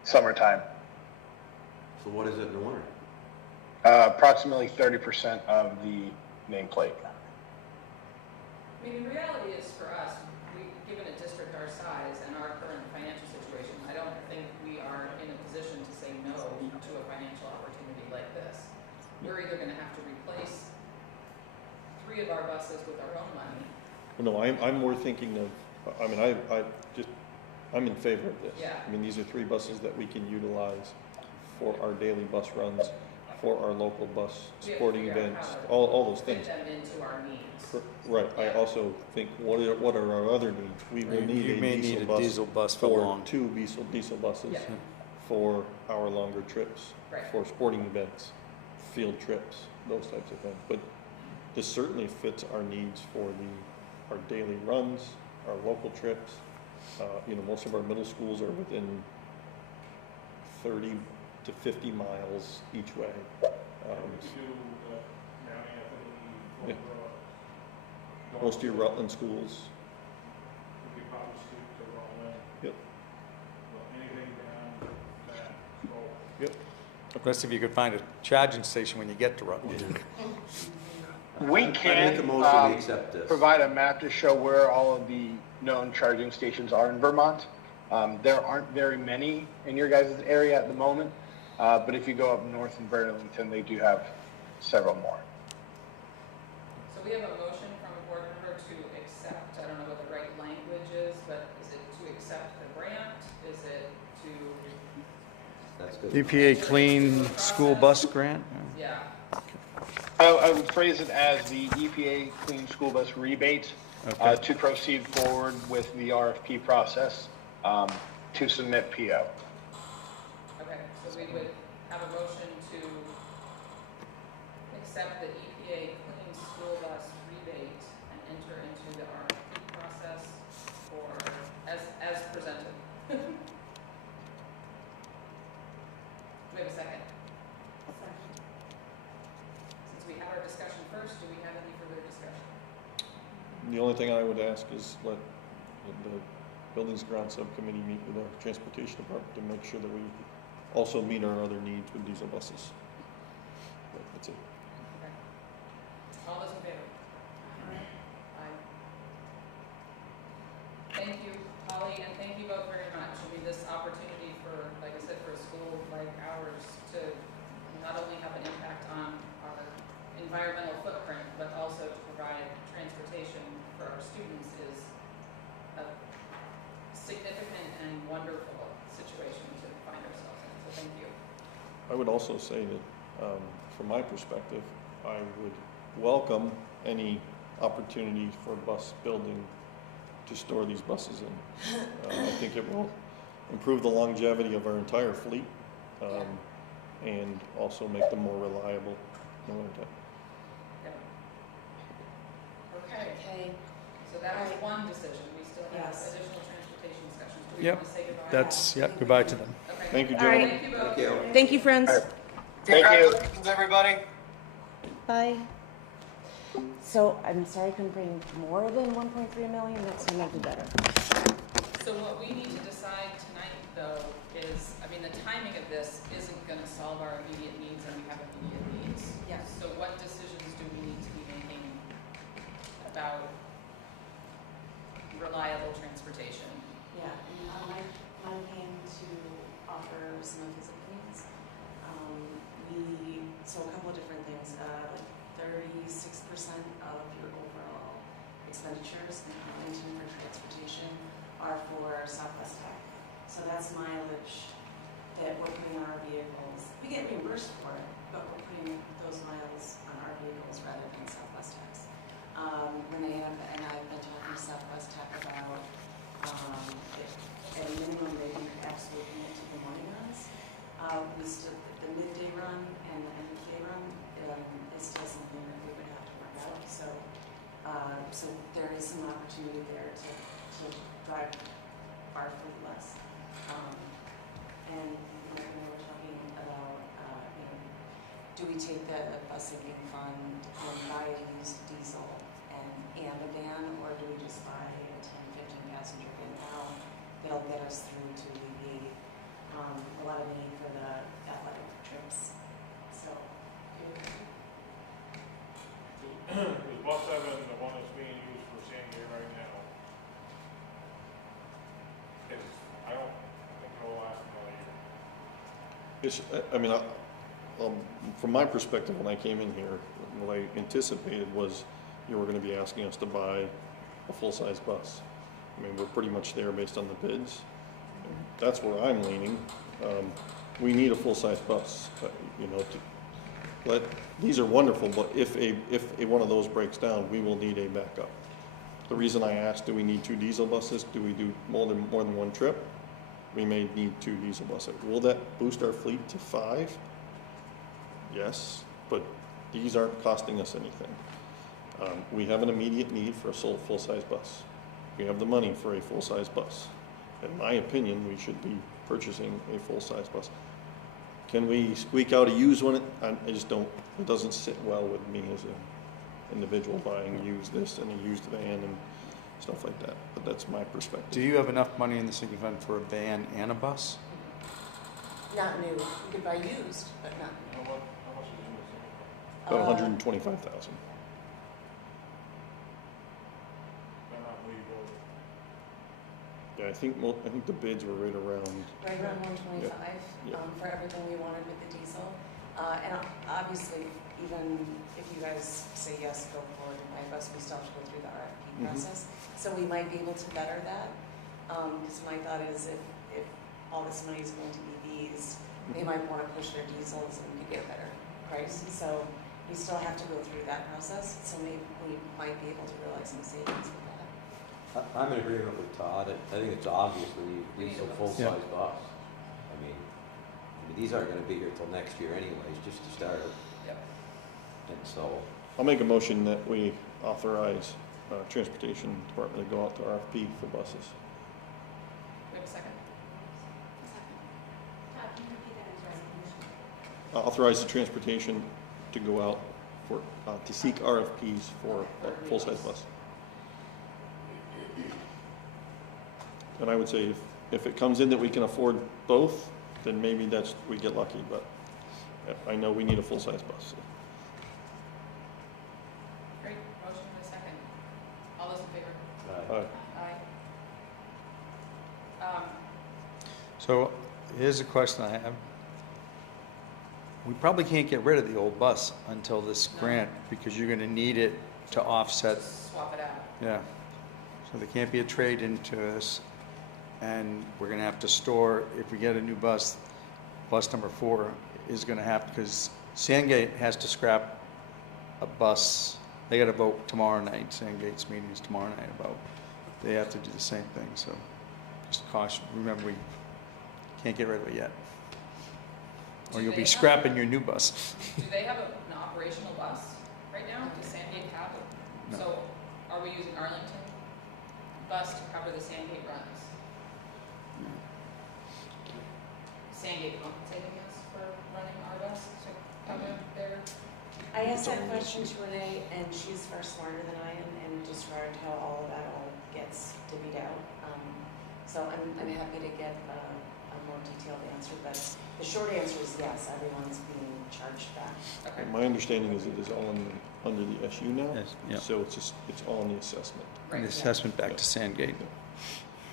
Summertime. So what is it in the winter? Approximately 30% of the nameplate. I mean, the reality is for us, given a district our size and our current financial situation, I don't think we are in a position to say no to a financial opportunity like this. We're either gonna have to replace 3 of our buses with our own money. No, I'm more thinking of, I mean, I'm in favor of this. Yeah. I mean, these are 3 buses that we can utilize for our daily bus runs, for our local bus We have to sporting figure out events, how to all those Fit things. them into our needs. Right, I also think, what are our other needs? We will need You may need a diesel bus for long. 2 diesel buses Yeah. for our longer trips, Right. for sporting events, field trips, those types of things. But this certainly fits our needs for our daily runs, our local trips. You know, most of our middle schools are within 30 to 50 miles each way. We do Mount Anthony, Yeah. Fort Most of your Rutland schools, We could probably scoot to Rutland, yep, anything down that slope. yep. Unless if you could find a charging station when you get to Rutland. We I make a can motion we accept this. provide a map to show where all of the known charging stations are in Vermont. There aren't very many in your guys' area at the moment, but if you go up north in Burlington, they do have several more. So we have a motion from a board member to accept, I don't know what the right language is, but is it to accept the grant? Is it to, That's good. EPA Clean School Bus Grant? yeah, I would phrase it as the EPA Clean School Bus rebate Okay. to proceed forward with the RFP process to submit PO. okay, so we would have a motion to accept the EPA Clean School Bus rebate and enter into the RFP process for, as presented. Do we have a second? Since we had our discussion first, do we have any further discussion? The only thing I would ask is let the Buildings and Grounds Subcommittee meet with our Transportation Department to make sure that we also meet our other needs with diesel buses. But that's it. Okay. All those in favor? Aye. Thank you, Holly, and thank you both very much. I mean, this opportunity for, like I said, for a school like ours to not only have an impact on our environmental footprint, but also to provide transportation for our students is a significant and wonderful situation to find ourselves in, so thank you. I would also say that, from my perspective, I would welcome any opportunity for bus building to store these buses in. I think it will improve the longevity of our entire fleet, and also make them more reliable in the wintertime. Okay, Okay, so that was one decision. We still have Yes. additional transportation discussions. Do we Yep, want to say goodbye? that's, yeah, goodbye to them. Okay. Thank you, All right. gentlemen. Thank you both. Thank you. thank you, friends. Thank you. Congratulations, everybody. Bye. So, I'm sorry I couldn't bring more than 1.3 million, next time I'll do better. So what we need to decide tonight, though, is, I mean, the timing of this isn't gonna solve our immediate needs, and we have immediate needs. Yes. So what decisions do we need to be making about reliable transportation? Yeah, and mine came to offer some of his opinions. So a couple of different things, like 36% of your overall expenditures in Arlington for transportation are for Southwest Tech. So that's mileage that we're putting on our vehicles. We get reimbursed for it, but we're putting those miles on our vehicles rather than Southwest Tech's. Renee and I've been talking to Southwest Tech about, at a minimum, they can absolutely commit to the morning runs. We still, the midday run and the end of the day run is still something that we would have to work out. So there is some opportunity there to drive our fleet less. And we were talking about, do we take the bus sinking fund and buy a used diesel and a van, or do we just buy a 10, 15 passenger van now that'll get us through It's, I mean, from my perspective, when I came in here, what I anticipated was you were gonna be asking us to buy a full-size bus. I mean, we're pretty much there based on the bids. That's where I'm leaning. We need a full-size bus, you know, these are wonderful, but if one of those breaks down, we will need a backup. The reason I asked, do we need 2 diesel buses? Do we do more than one trip? We may need 2 diesel buses. Will that boost our fleet to 5? Yes, but these aren't costing us anything. We have an immediate need for a full-size bus. We have the money for a full-size bus. In my opinion, we should be purchasing a full-size bus. Can we squeak out a used one? I just don't, it doesn't sit well with me as an individual buying used this and a used van and stuff like that, but that's my perspective. Do you have enough money in the sinking fund for a van and a bus? Not new, you could buy used, but not new. How much is in this? About 125,000. Yeah, I think the bids were right around. Right around 125, Yeah. for everything we wanted with the diesel. And obviously, even if you guys say yes, go forward and buy a bus, we still have to go through the RFP process. So we might be able to better that. Because my thought is if all this money is going to be these, they might want to push their diesels and we could get a better price. So we still have to go through that process. So maybe we might be able to realize some savings with that. I'm in agreement with Todd. I think it's obvious we need a full-size bus. I mean, these aren't gonna be here till next year anyways, just to start. Yep. And so, I'll make a motion that we authorize Transportation Department to go out to RFP for buses. We have a second? Todd, can you repeat that as resolution? Authorize the transportation to go out for, to seek RFPs for a full-size bus. And I would say if it comes in that we can afford both, then maybe we get lucky, but I know we need a full-size bus. Great, motion and a second. All those in favor? Uh, Aye. So here's a question I have. We probably can't get rid of the old bus until this grant, because you're gonna need it to offset, Swap it out. yeah. So there can't be a trade into this, and we're gonna have to store, if we get a new bus, bus number 4 is gonna have, because Sandgate has to scrap a bus. They gotta vote tomorrow night, Sandgate's meeting is tomorrow night about, they have to do the same thing, so just caution, remember we can't get rid of it yet. Or Do you'll they be have- scrapping your new bus. Do they have an operational bus right now? Does Sandgate have it? No. So are we using Arlington bus to cover the Sandgate runs? Sandgate compensating us for running our bus to cover their, I asked that question to Renee, and she's far smarter than I am, and described how all of that all gets divvied out. So I'm happy to get a more detailed answer, but the short answer is yes, everyone's being charged back. okay. My understanding is it is all under the SU now, Yes, yeah. so it's all in the assessment. And Right. the assessment back to Sandgate.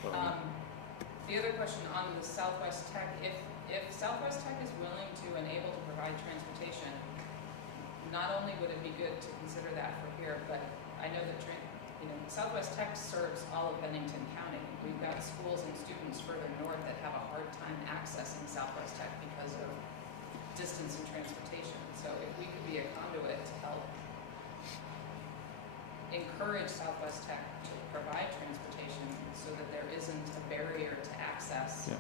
The other question on the Southwest Tech, if Southwest Tech is willing to and able to provide transportation, not only would it be good to consider that for here, but I know that, Southwest Tech serves all of Bennington County. We've got schools and students further north that have a hard time accessing Southwest Tech because of distance and transportation. So if we could be a conduit to help encourage Southwest Tech to provide transportation so that there isn't a barrier to access, Yeah.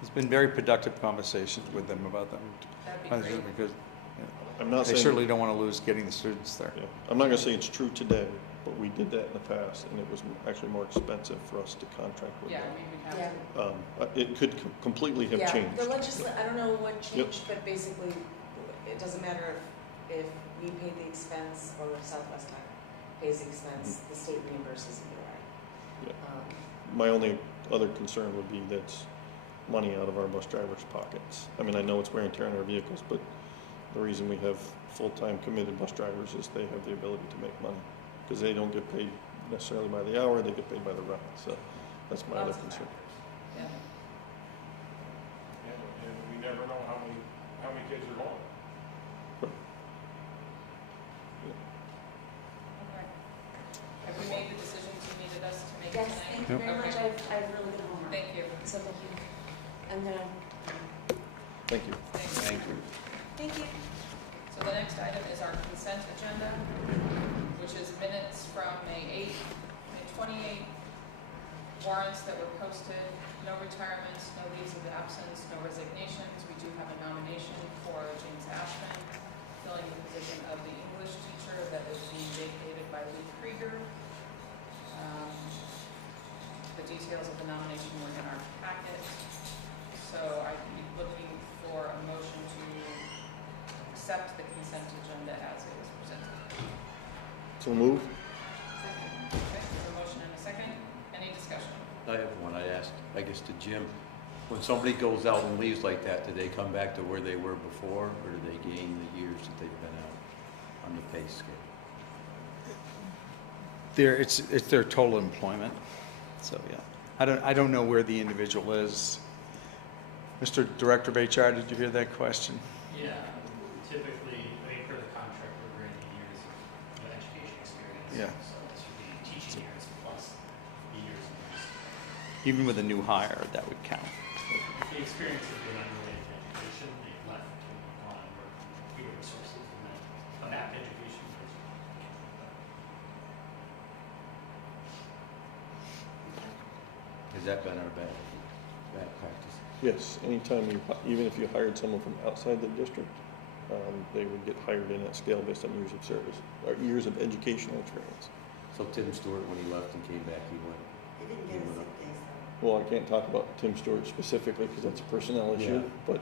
There's been very productive conversations with them about them. that'd be great. Because I'm not they saying. certainly don't want to lose getting the students there. Yeah, I'm not gonna say it's true today, but we did that in the past, and it was actually more expensive for us to contract with Yeah, them. we would have Yeah. to. It could completely have Yeah, changed. the I don't know what changed, but basically, it doesn't matter if we pay the expense or if Southwest Tech pays the expense, the state reimburses either way. Yeah. My only other concern would be that's money out of our bus drivers' pockets. I mean, I know it's wear and tear on our vehicles, but the reason we have full-time committed bus drivers is they have the ability to make money, because they don't get paid necessarily by the hour, they get paid by the run, so that's my other Lots of concern. factors. Yeah. And we never know how many kids are going. Okay. Have we made the decisions you needed us to make Yes, tonight? thank you very much. Okay. I have really good homework. Thank you. So thank you. I'm gonna, Thank you. Thank you. thank you. So the next item is our consent agenda, which is minutes from May 8th, May 28th, warrants that were posted, no retirements, no leaves of absence, no resignations. We do have a nomination for James Ashman, filling the position of the English teacher that is being vacated by Luke Krieger. The details of the nomination were in our packet, so I'd be looking for a motion to accept the consent agenda as it was presented. So move. Okay, there's a motion and a second. Any discussion? I have one. I asked, I guess, to Jim. When somebody goes out and leaves like that, do they come back to where they were before, or do they gain the years that they've been out on the pay scale? It's their total employment, so yeah. I don't know where the individual is. Mr. Director of HR, did you hear that question? Yeah, typically, I mean, for the contract, we're granting years of education experience. Yeah. So this would be teaching years plus the years of use. Even with a new hire, that would count. If the experience has been unrelated to education, they've left to go on and work in fewer resources and then come back to education. Has that been our bad practice? Yes, anytime even if you hired someone from outside the district, they would get hired in at scale based on years of service, or years of educational experience. So Tim Stewart, when he left and came back, he went. He didn't get a sick days Well, I can't talk about Tim Stewart specifically because that's a personnel issue, Yeah. but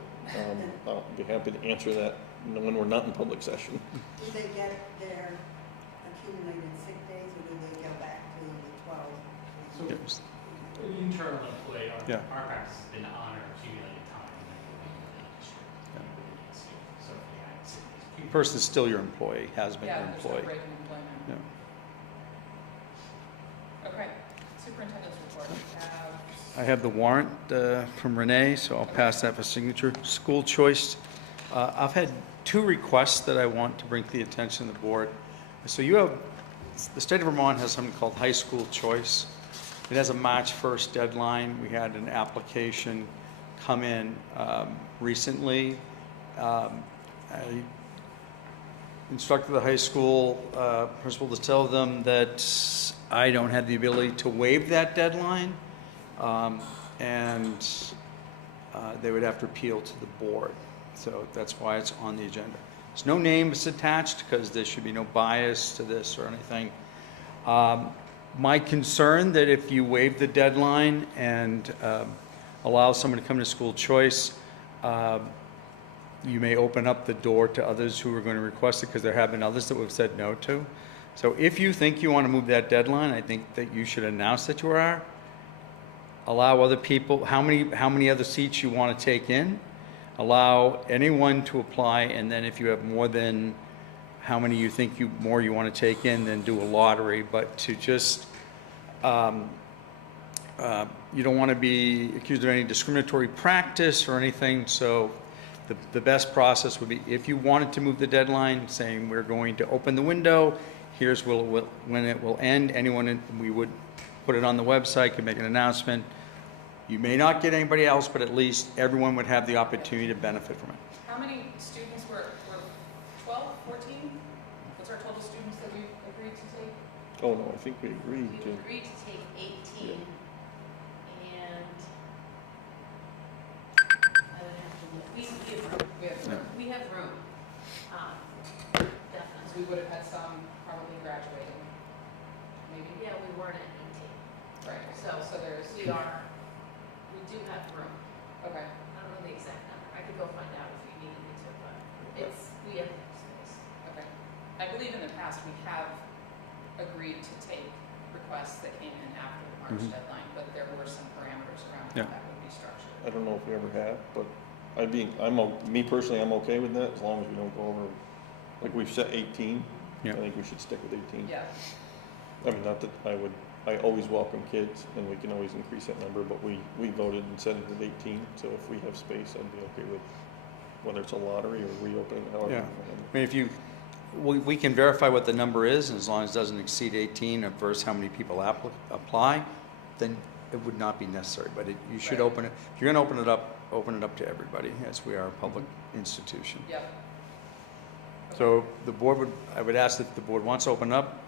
I'll be happy to answer that when we're not in public session. Do they get their accumulated sick days, or do they go back to the 12? So- Yes. An internal employee, Yeah. our practice has been to honor accumulated time and then we'll be the district. So if they had sick days. The person's still your employee, has been your Yeah, there's no employee. break in employment. Yeah. Okay, superintendent's report. We have I have the warrant from Renee, so I'll pass that for signature. School choice. I've had two requests that I want to bring to the attention of the board. So you have, the state of Vermont has something called high school choice. It has a March 1st deadline. We had an application come in recently. I instructed the high school principal to tell them that I don't have the ability to waive that deadline, and they would have to appeal to the board. So that's why it's on the agenda. There's no names attached because there should be no bias to this or anything. My concern that if you waive the deadline and allow someone to come to school choice, you may open up the door to others who are going to request it, because there have been others that we've said no to. So if you think you want to move that deadline, I think that you should announce that you are. Allow other people, how many other seats you want to take in. Allow anyone to apply, and then if you have more than how many you think you want to take in, then do a lottery. But to just, you don't want to be accused of any discriminatory practice or anything. So the best process would be, if you wanted to move the deadline, saying we're going to open the window, here's when it will end. We would put it on the website, could make an announcement. You may not get anybody else, but at least everyone would have the opportunity to benefit from it. How many students were 12, 14? What's our total students that we agreed to take? Oh, no, I think we agreed We to. agreed to take 18, and I would have to look, we have room. We have room. We have room, So definitely. we would have had some probably graduating, maybe? Yeah, we weren't at 18, Right, so there's, we do have room. okay. I don't know the exact number, I could go find out if you needed me to, but we have space. Okay. I believe in the past, we have agreed to take requests that came in after the March Mhm. deadline, but there were some parameters around Yeah. how that would be structured. I don't know if we ever have, but me personally, I'm okay with that as long as we don't go over, like we've set 18. Yeah. I think we should stick with 18. Yeah, I mean, not that I always welcome kids and we can always increase that number, but we voted and set it at 18. So if we have space, I'd be okay with whether it's a lottery or reopening, however. Yeah. I mean, if you, we can verify what the number is, and as long as it doesn't exceed 18 versus how many people apply, then it would not be necessary. But you should open it, if you're going to open it up to everybody, as we are a public institution. Yep. So the board would, I would ask that the board wants to open up.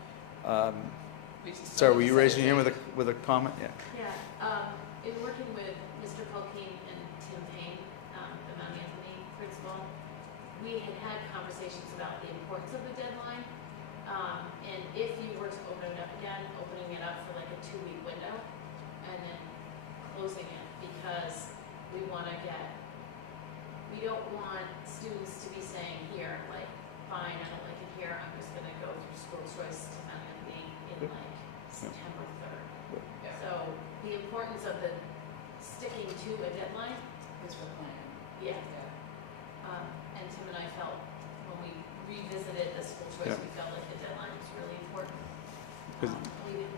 We still Sorry, were need to you set raising a your hand date. with a comment? Yeah. In working with Mr. Polkine and Tim Payne, the Mount Anthony principal, we had conversations about the importance of the deadline. And if you were to open it up again, opening it up for like a 2-week window and then closing it, because we don't want students to be saying here, like, fine, I don't like it here, I'm just gonna go through school choice to Mount Anthony in like September 3rd. So the importance of the sticking to a deadline. Is the plan. Yeah. And Tim and I felt when we revisited the school choice, we felt like the deadline was really important. 'Cause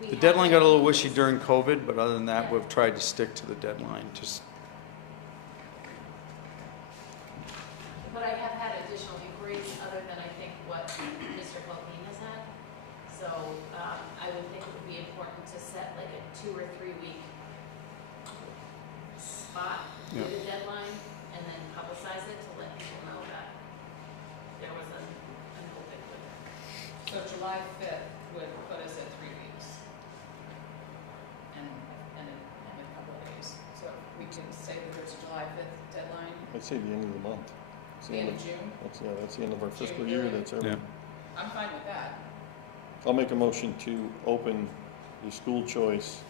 We the had deadline got a little that- wishy during COVID, but other than that, we've tried to stick to the deadline. But I have had additional inquiries other than I think what Mr. Polkine has had. So I would think it would be important to set like a 2 or 3 week spot with a deadline and then publicize it to let people know that there was an open window. So July 5th would put us at 3 weeks. And a couple of days. So we can say that there's a July 5th deadline, I'd say the end of the month. It's the end of June. That's the end of our June fiscal year, 30th. that's every. Yeah. I'm fine with that. I'll make a motion to open the school choice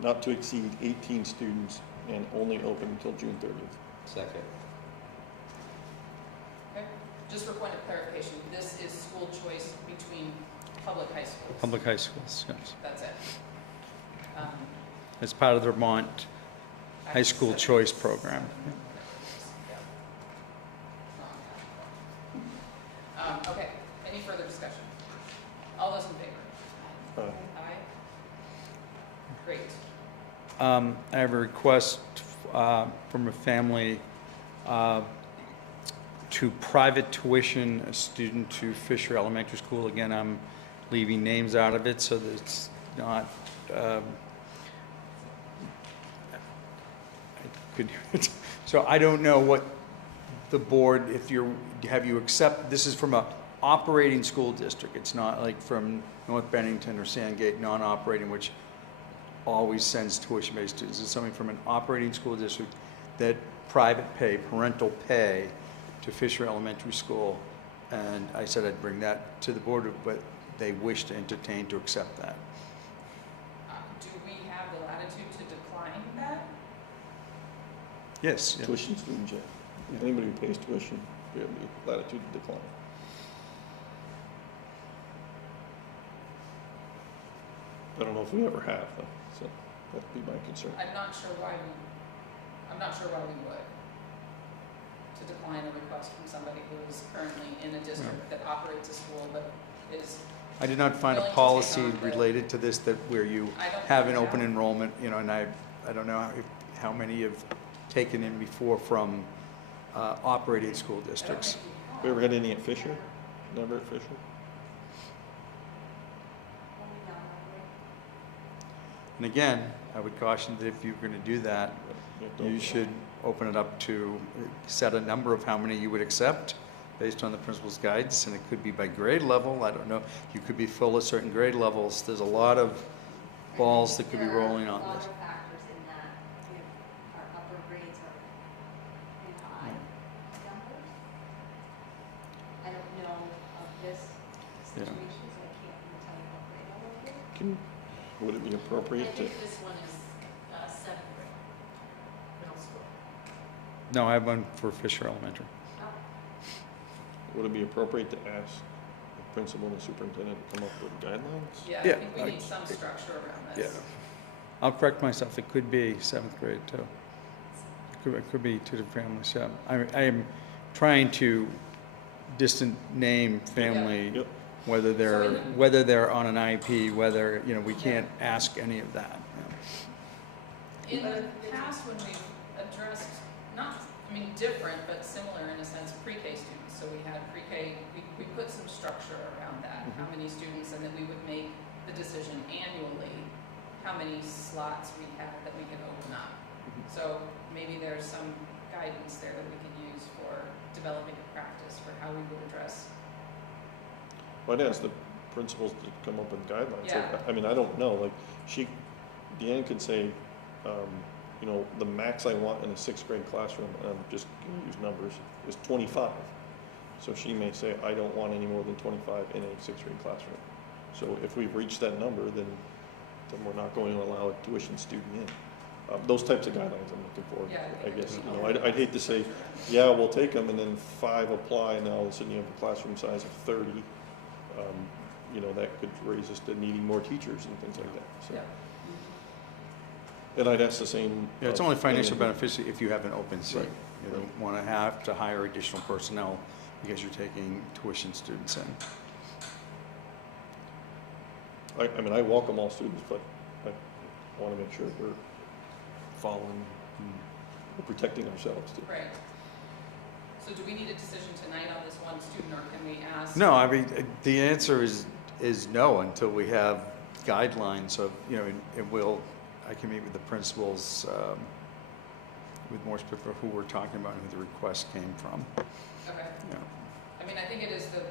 not to exceed 18 students and only open until June 30th. Second. Okay. Just for point of clarification, this is school choice between public high schools. Public high schools, yes. That's it. As part of the Vermont High School Choice Program. Okay, any further discussion? All those in favor? Aye. Great. I have a request from a family to private tuition a student to Fisher Elementary School. Again, I'm leaving names out of it so that it's not, so I don't know what the board, if you're, have you accept, this is from a operating school district. It's not like from North Bennington or Sandgate, non-operating, which always sends tuition-based students. It's something from an operating school district that private pay, parental pay to Fisher Elementary School. And I said I'd bring that to the board, but they wish to entertain to accept that. Do we have the latitude to decline that? Yes. Tuition students, yeah. Anybody who pays tuition, we have the latitude to decline. I don't know if we ever have, though, so that'd be my concern. I'm not sure why we would. To decline a request from somebody who is currently in a district that operates a school that is. I did not find a willing to take policy on the- related to this that where you I don't have think an we open have. enrollment, you know, and I don't know how many have taken in before from operating school I don't districts. think we have. We ever had any at Fisher? Never at Fisher? And again, I would caution that if you're going to do that, you should open it up to set a number of how many you would accept based on the principal's guidance, and it could be by grade level. I don't know. You could be full of certain grade levels. There's a lot of balls that could be rolling on this. There are a lot of factors in that, if our upper grades are in high numbers. I don't know of this Yeah. situation, so I can't even tell you what grade level it is. Would it be I appropriate to, think this one is 7th grade, middle school. No, I have one for Fisher Elementary. would it be appropriate to ask the principal and the superintendent to come up with guidelines? Yeah, Yeah, I think we I- need some structure around Yeah. this. I'll correct myself. It could be 7th grade too. It could be 2 different families, yeah. I am trying to distant name family, Yep. whether they're, So in the- whether they're on an IP, whether, you know, we can't ask any of that. In the past, when we've addressed, not I mean, different, but similar in a sense, pre-K students. So we had pre-K, we put some structure around that, how many students, and then we would make the decision annually, how many slots we had that we could open up. So maybe there's some guidance there that we can use for developing a practice for how we would address. I'd ask the principals to come up with guidelines. Yeah. I mean, I don't know, like, Deanne could say, you know, the max I want in a 6th grade classroom, and I'm just gonna use numbers, is 25. So she may say, I don't want any more than 25 in a 6th grade classroom. So if we've reached that number, then we're not going to allow a tuition student in. Those types of guidelines I'm looking for, Yeah, I guess. You know, I'd hate to say, yeah, we'll take them, and then 5 apply, and now all of a sudden you have a classroom size of 30. You know, that could raise us to needing more teachers and things like that, so. Yeah. And I'd ask the same. Yeah, it's only financially beneficial if you have an open seat. Right. You don't want to have to hire additional personnel because you're taking tuition students in. I mean, I welcome all students, but I want to make sure we're following, we're protecting ourselves too. Right. So do we need a decision tonight on this one student, or can we ask? No, I mean, the answer is no until we have guidelines of, you know, I can meet with the principals with more specific who we're talking about and who the request came from. Okay. Yeah. I mean, I think it is the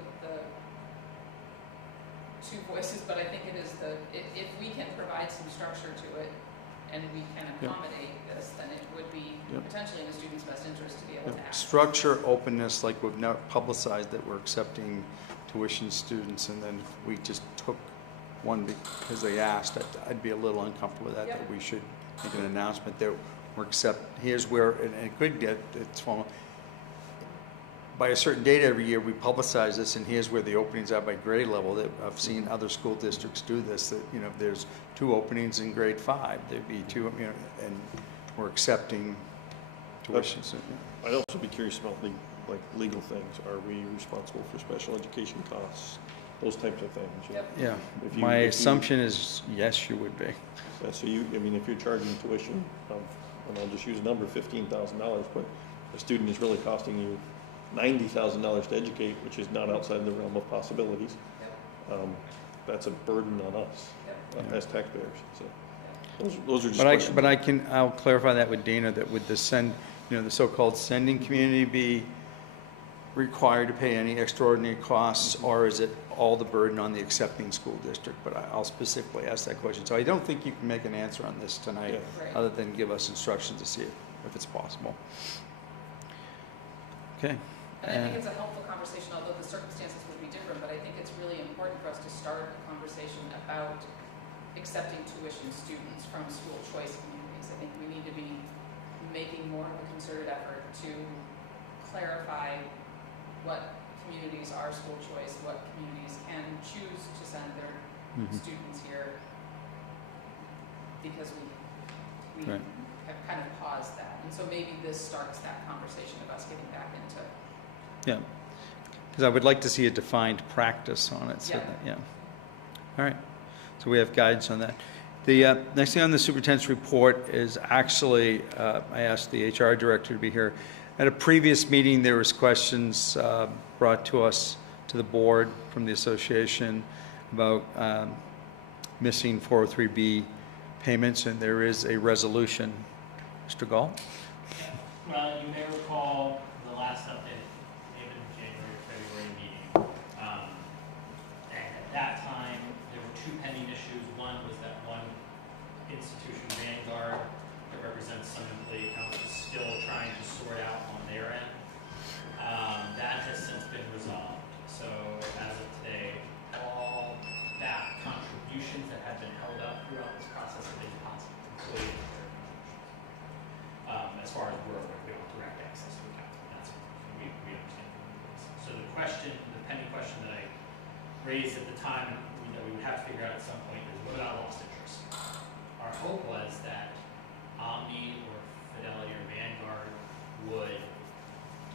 two voices, but I think it is if we can provide some structure to it and we can accommodate this, then it would be potentially in the student's best interest to be able to ask. Structure, openness, like we've now publicized that we're accepting tuition students, and then if we just took one because they asked, I'd be a little uncomfortable with that, that we should make an announcement that we're here's where, and it could get, it's from, by a certain date every year, we publicize this, and here's where the openings are by grade level. That I've seen other school districts do this, that, you know, if there's 2 openings in grade 5, there'd be 2, you know, and we're accepting tuition. So, I'd also be curious about legal things. Are we responsible for special education costs? Those types of things. Yeah, my assumption is yes, you would be. Yeah, so I mean, if you're charging tuition, and I'll just use a number, $15,000, but a student is really costing you $90,000 to educate, which is not outside the realm of possibilities. That's a burden on us as taxpayers. So those are just questions. But I'll clarify that with Dana, that would the so-called sending community be required to pay any extraordinary costs, or is it all the burden on the accepting school district? But I'll specifically ask that question. So I don't think you can make an answer on this tonight, other than give us instructions to see if it's possible. Okay. And I think it's a helpful conversation, although the circumstances would be different, but I think it's really important for us to start a conversation about accepting tuition students from school choice communities. I think we need to be making more of a concerted effort to clarify what communities are school choice, what communities can choose to send their students here, because we have kind of paused that. And so maybe this starts that conversation of us getting back into. Yeah, because I would like to see a defined practice on it. So All right, so we have guidance on that. The next thing on the superintendent's report is actually, I asked the HR director to be here. At a previous meeting, there was questions brought to us, to the board from the association about missing 403B payments, and there is a resolution. Mr. Gall? Well, you may recall the last update, maybe in January, February meeting. And at that time, there were 2 pending issues. One was that one institution, Vanguard, that represents some employee accounts, is still trying to sort out on their end. That has since been resolved. So as of today, all that contributions that had been held up throughout this process have been completed. As far as we're aware, we don't have direct access to accounts. That's we understand. So the pending question that I raised at the time, and that we would have to figure out at some point, is what about lost interest? Our hope was that Omni or Fidelity or Vanguard would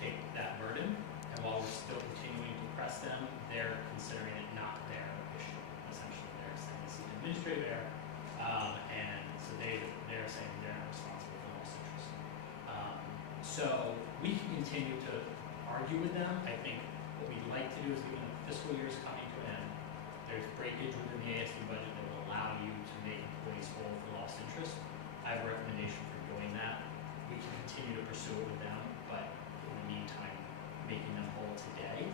take that burden, and while we're still continuing to press them, they're considering it not their issue. Essentially, they're saying this is an administrative error, and so they're saying they're not responsible for lost interest. So we can continue to argue with them. I think what we'd like to do is, given the fiscal year is coming to an end, there's breakage within the ASD budget that will allow you to make employees whole for lost interest. I have a recommendation for doing that. We can continue to pursue it with them, but in the meantime, making them whole today.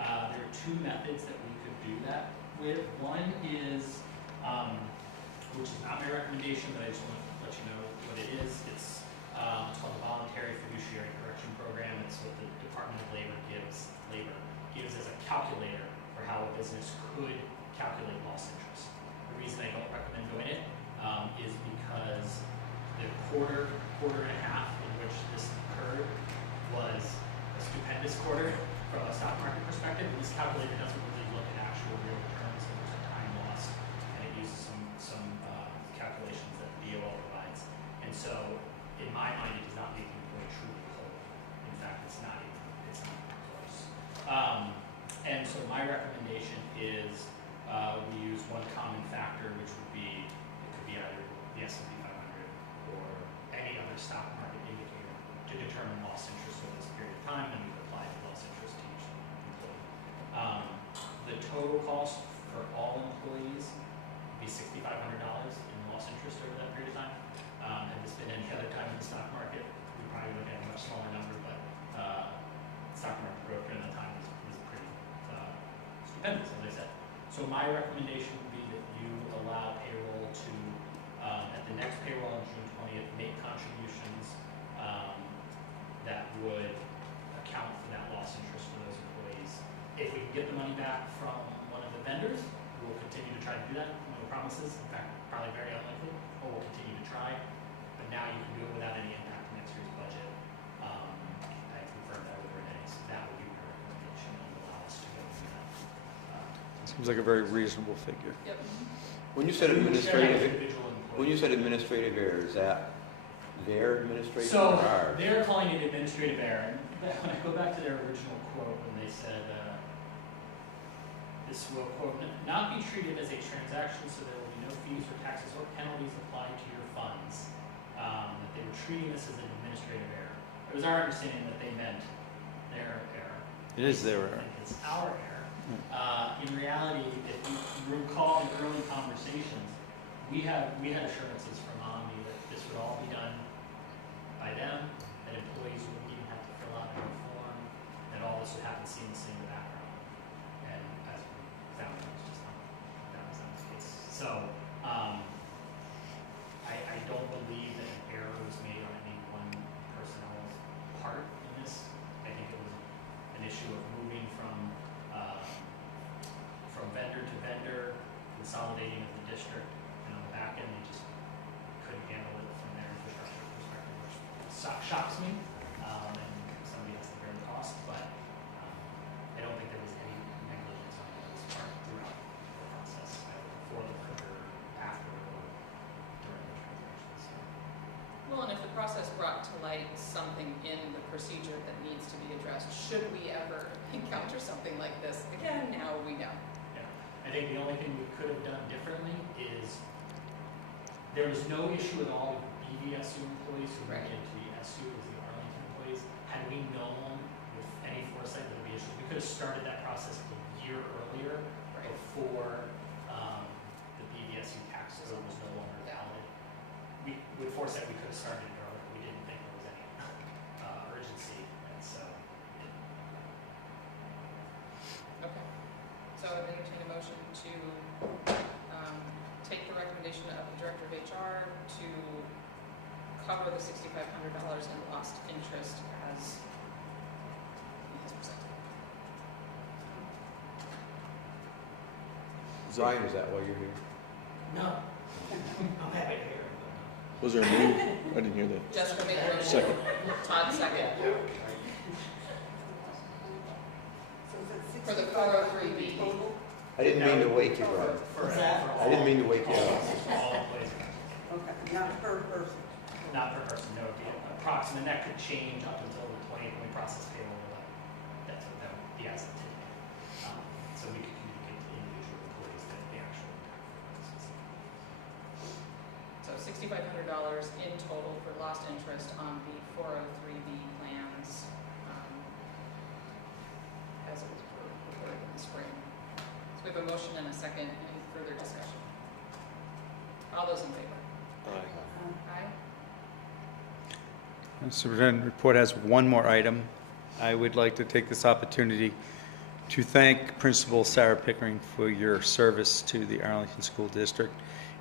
There are two methods that we could do that with. One is, which is not my recommendation, but I just want to let you know what it is. It's called the Voluntary Fiduciary Correction Program. It's what the Department of Labor gives as a calculator for how a business could calculate lost interest. The reason I don't recommend doing it is because the quarter and a half in which this occurred was a stupendous quarter from a stock market perspective. This calculator doesn't really look at actual real returns, so there's a time loss, and it uses some calculations that the DOL provides. And so, in my mind, it does not make the employee truly whole. In fact, it's not close. And so my recommendation is we use one common factor, which would be, it could be either the S&P 500 or any other stock market indicator to determine lost interest over this period of time, and we could apply the lost interest to each employee. The total cost for all employees would be $6,500 in lost interest over that period of time. Had this been any other time in the stock market, we probably would have had a much smaller number, but stock market growth during that time was pretty stupendous, as I said. So my recommendation would be that you allow payroll to, at the next payroll on June 20th, make contributions that would account for that lost interest for those employees. If we can get the money back from one of the vendors, we'll continue to try to do that. No promises, in fact, probably very unlikely, but we'll continue to try. But now you can do it without any impact to next year's budget. I confirmed that with Renee, so that would be my recommendation and allow us to go through that. Seems like a very reasonable figure. Yep. When you said We would share that with administrative, individual employees. when you said administrative error, is that their administration So or ours? they're calling it administrative error. And when I go back to their original quote, when they said, this will, quote, not be treated as a transaction, so there will be no fees or taxes or penalties applied to your funds. That they were treating this as an administrative error. It was our understanding that they meant their error. It is their error. It's our error. In reality, if you recall the early conversations, we had assurances from Omni that this would all be done by them, that employees wouldn't even have to fill out a form, that all this would happen seamlessly in the background. And as we found, it was just not, that was not the case. So, I don't believe that an error was made on any one personnel's part in this. I think it was an issue of moving from vendor to vendor, consolidating of the district, and on the back end, they just couldn't handle it from their infrastructure perspective, which shocks me, and somebody has to bear the cost, but I don't think there was any negligence on this part throughout the process, either before the merger, after, or during the transaction. So. Well, and if the process brought to light something in the procedure that needs to be addressed, should we ever encounter something like this, again, now we know. I think the only thing we could have done differently is there was no issue at all with BVSU employees who went into the SU as the Arlington employees. Had we known with any foresight that there would be issues, we could have started that process a year earlier before the BVSU tax code was no longer valid. With foresight, we could have started it earlier. We didn't think there was any urgency, and so. Okay. So I entertain a motion to take the recommendation of the Director of HR to cover the $6,500 in lost interest as presented. Brian, is that why you're here? No, I'm happy to hear it. Was there a move? I didn't hear that. Jessica made a motion. Second. Todd second. For the 403B. I didn't mean to wake you, Brian. I didn't mean to wake you up. All employees. Okay, not per person. Not per person, no, it'd be approximate, and that could change up until the 20th when we process payroll, but that's what that would be as of today. So we could communicate to individual employees that the actual impact for So $6,500 in total for lost interest on the 403B plan stands as it was reported in the spring. So we have a motion and a second. Any further discussion? All those in favor? Aye. The superintendent report has one more item. I would like to take this opportunity to thank Principal Sarah Pickering for your service to the Arlington School District.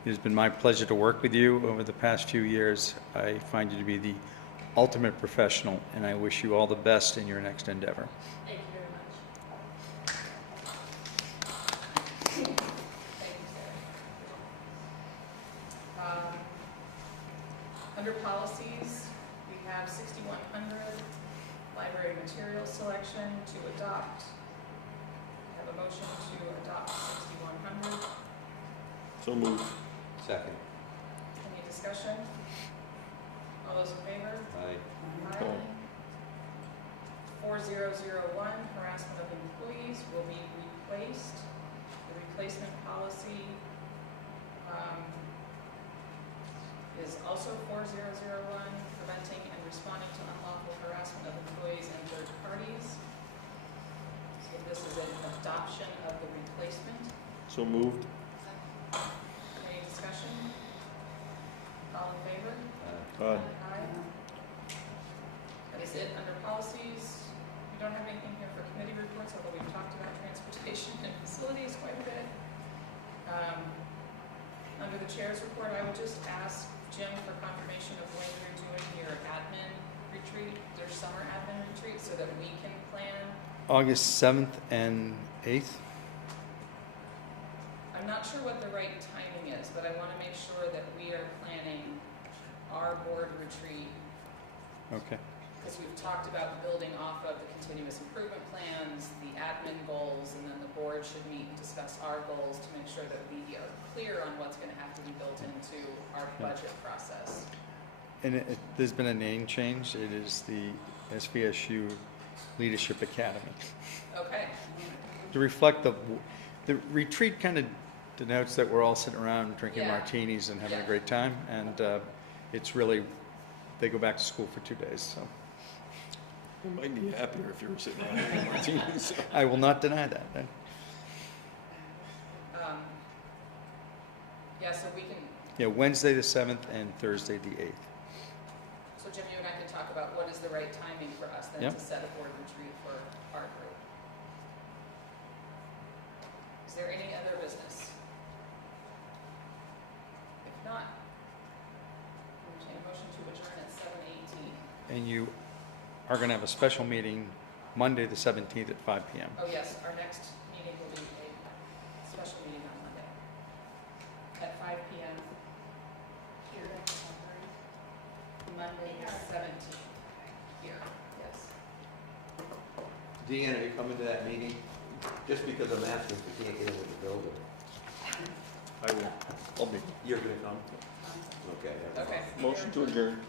It has been my pleasure to work with you over the past few years. I find you to be the ultimate professional, and I wish you all the best in your next endeavor. Thank you very much. Thank you, Sarah. Under policies, we have 6100, library material selection to adopt. We have a motion to adopt 6100. So moved. Second. Any discussion? All those in favor? Aye. Aye. 4001, harassment of employees will be replaced. The replacement policy is also 4001, preventing and responding to unlawful harassment of employees and third parties. So this is an adoption of the replacement. So moved. Any discussion? All in favor? Aye. Aye. That is it under policies. We don't have anything here for committee reports, although we've talked about transportation and facilities quite a bit. Under the chair's report, I would just ask Jim for confirmation of when you're doing your admin retreat, their summer admin retreat, so that we can plan. August 7th and 8th? I'm not sure what the right timing is, but I want to make sure that we are planning our board retreat, Okay. because we've talked about building off of the continuous improvement plans, the admin goals, and then the board should meet and discuss our goals to make sure that we are clear on what's going to have to be built into our budget process. And there's been a name change. It is the SVSU Leadership Academy. Okay. To reflect the retreat kind of denotes that we're all sitting around drinking Yeah. martinis and having Yeah. a great time. And it's really, they go back to school for 2 days, so. You might be happier if you were sitting around drinking martinis. I will not deny that. Yeah, so we can, Yeah, Wednesday the 7th and Thursday the 8th. so Jim, you and I can talk about what is the right timing for us then Yep. to set a board retreat for our group. Is there any other business? If not, entertain a motion to adjourn at 7:18. And you are going to have a special meeting Monday the 17th at 5 p.m. Oh, yes, our next meeting will be a special meeting on Monday at 5 p.m. Here, that's February. Monday the 17th. Here, yes. Deanna, are you coming to that meeting? Just because I'm asking if you can't get in with the building. I will. I'll be. You're gonna come? Okay. never mind. Okay. Motion to adjourn.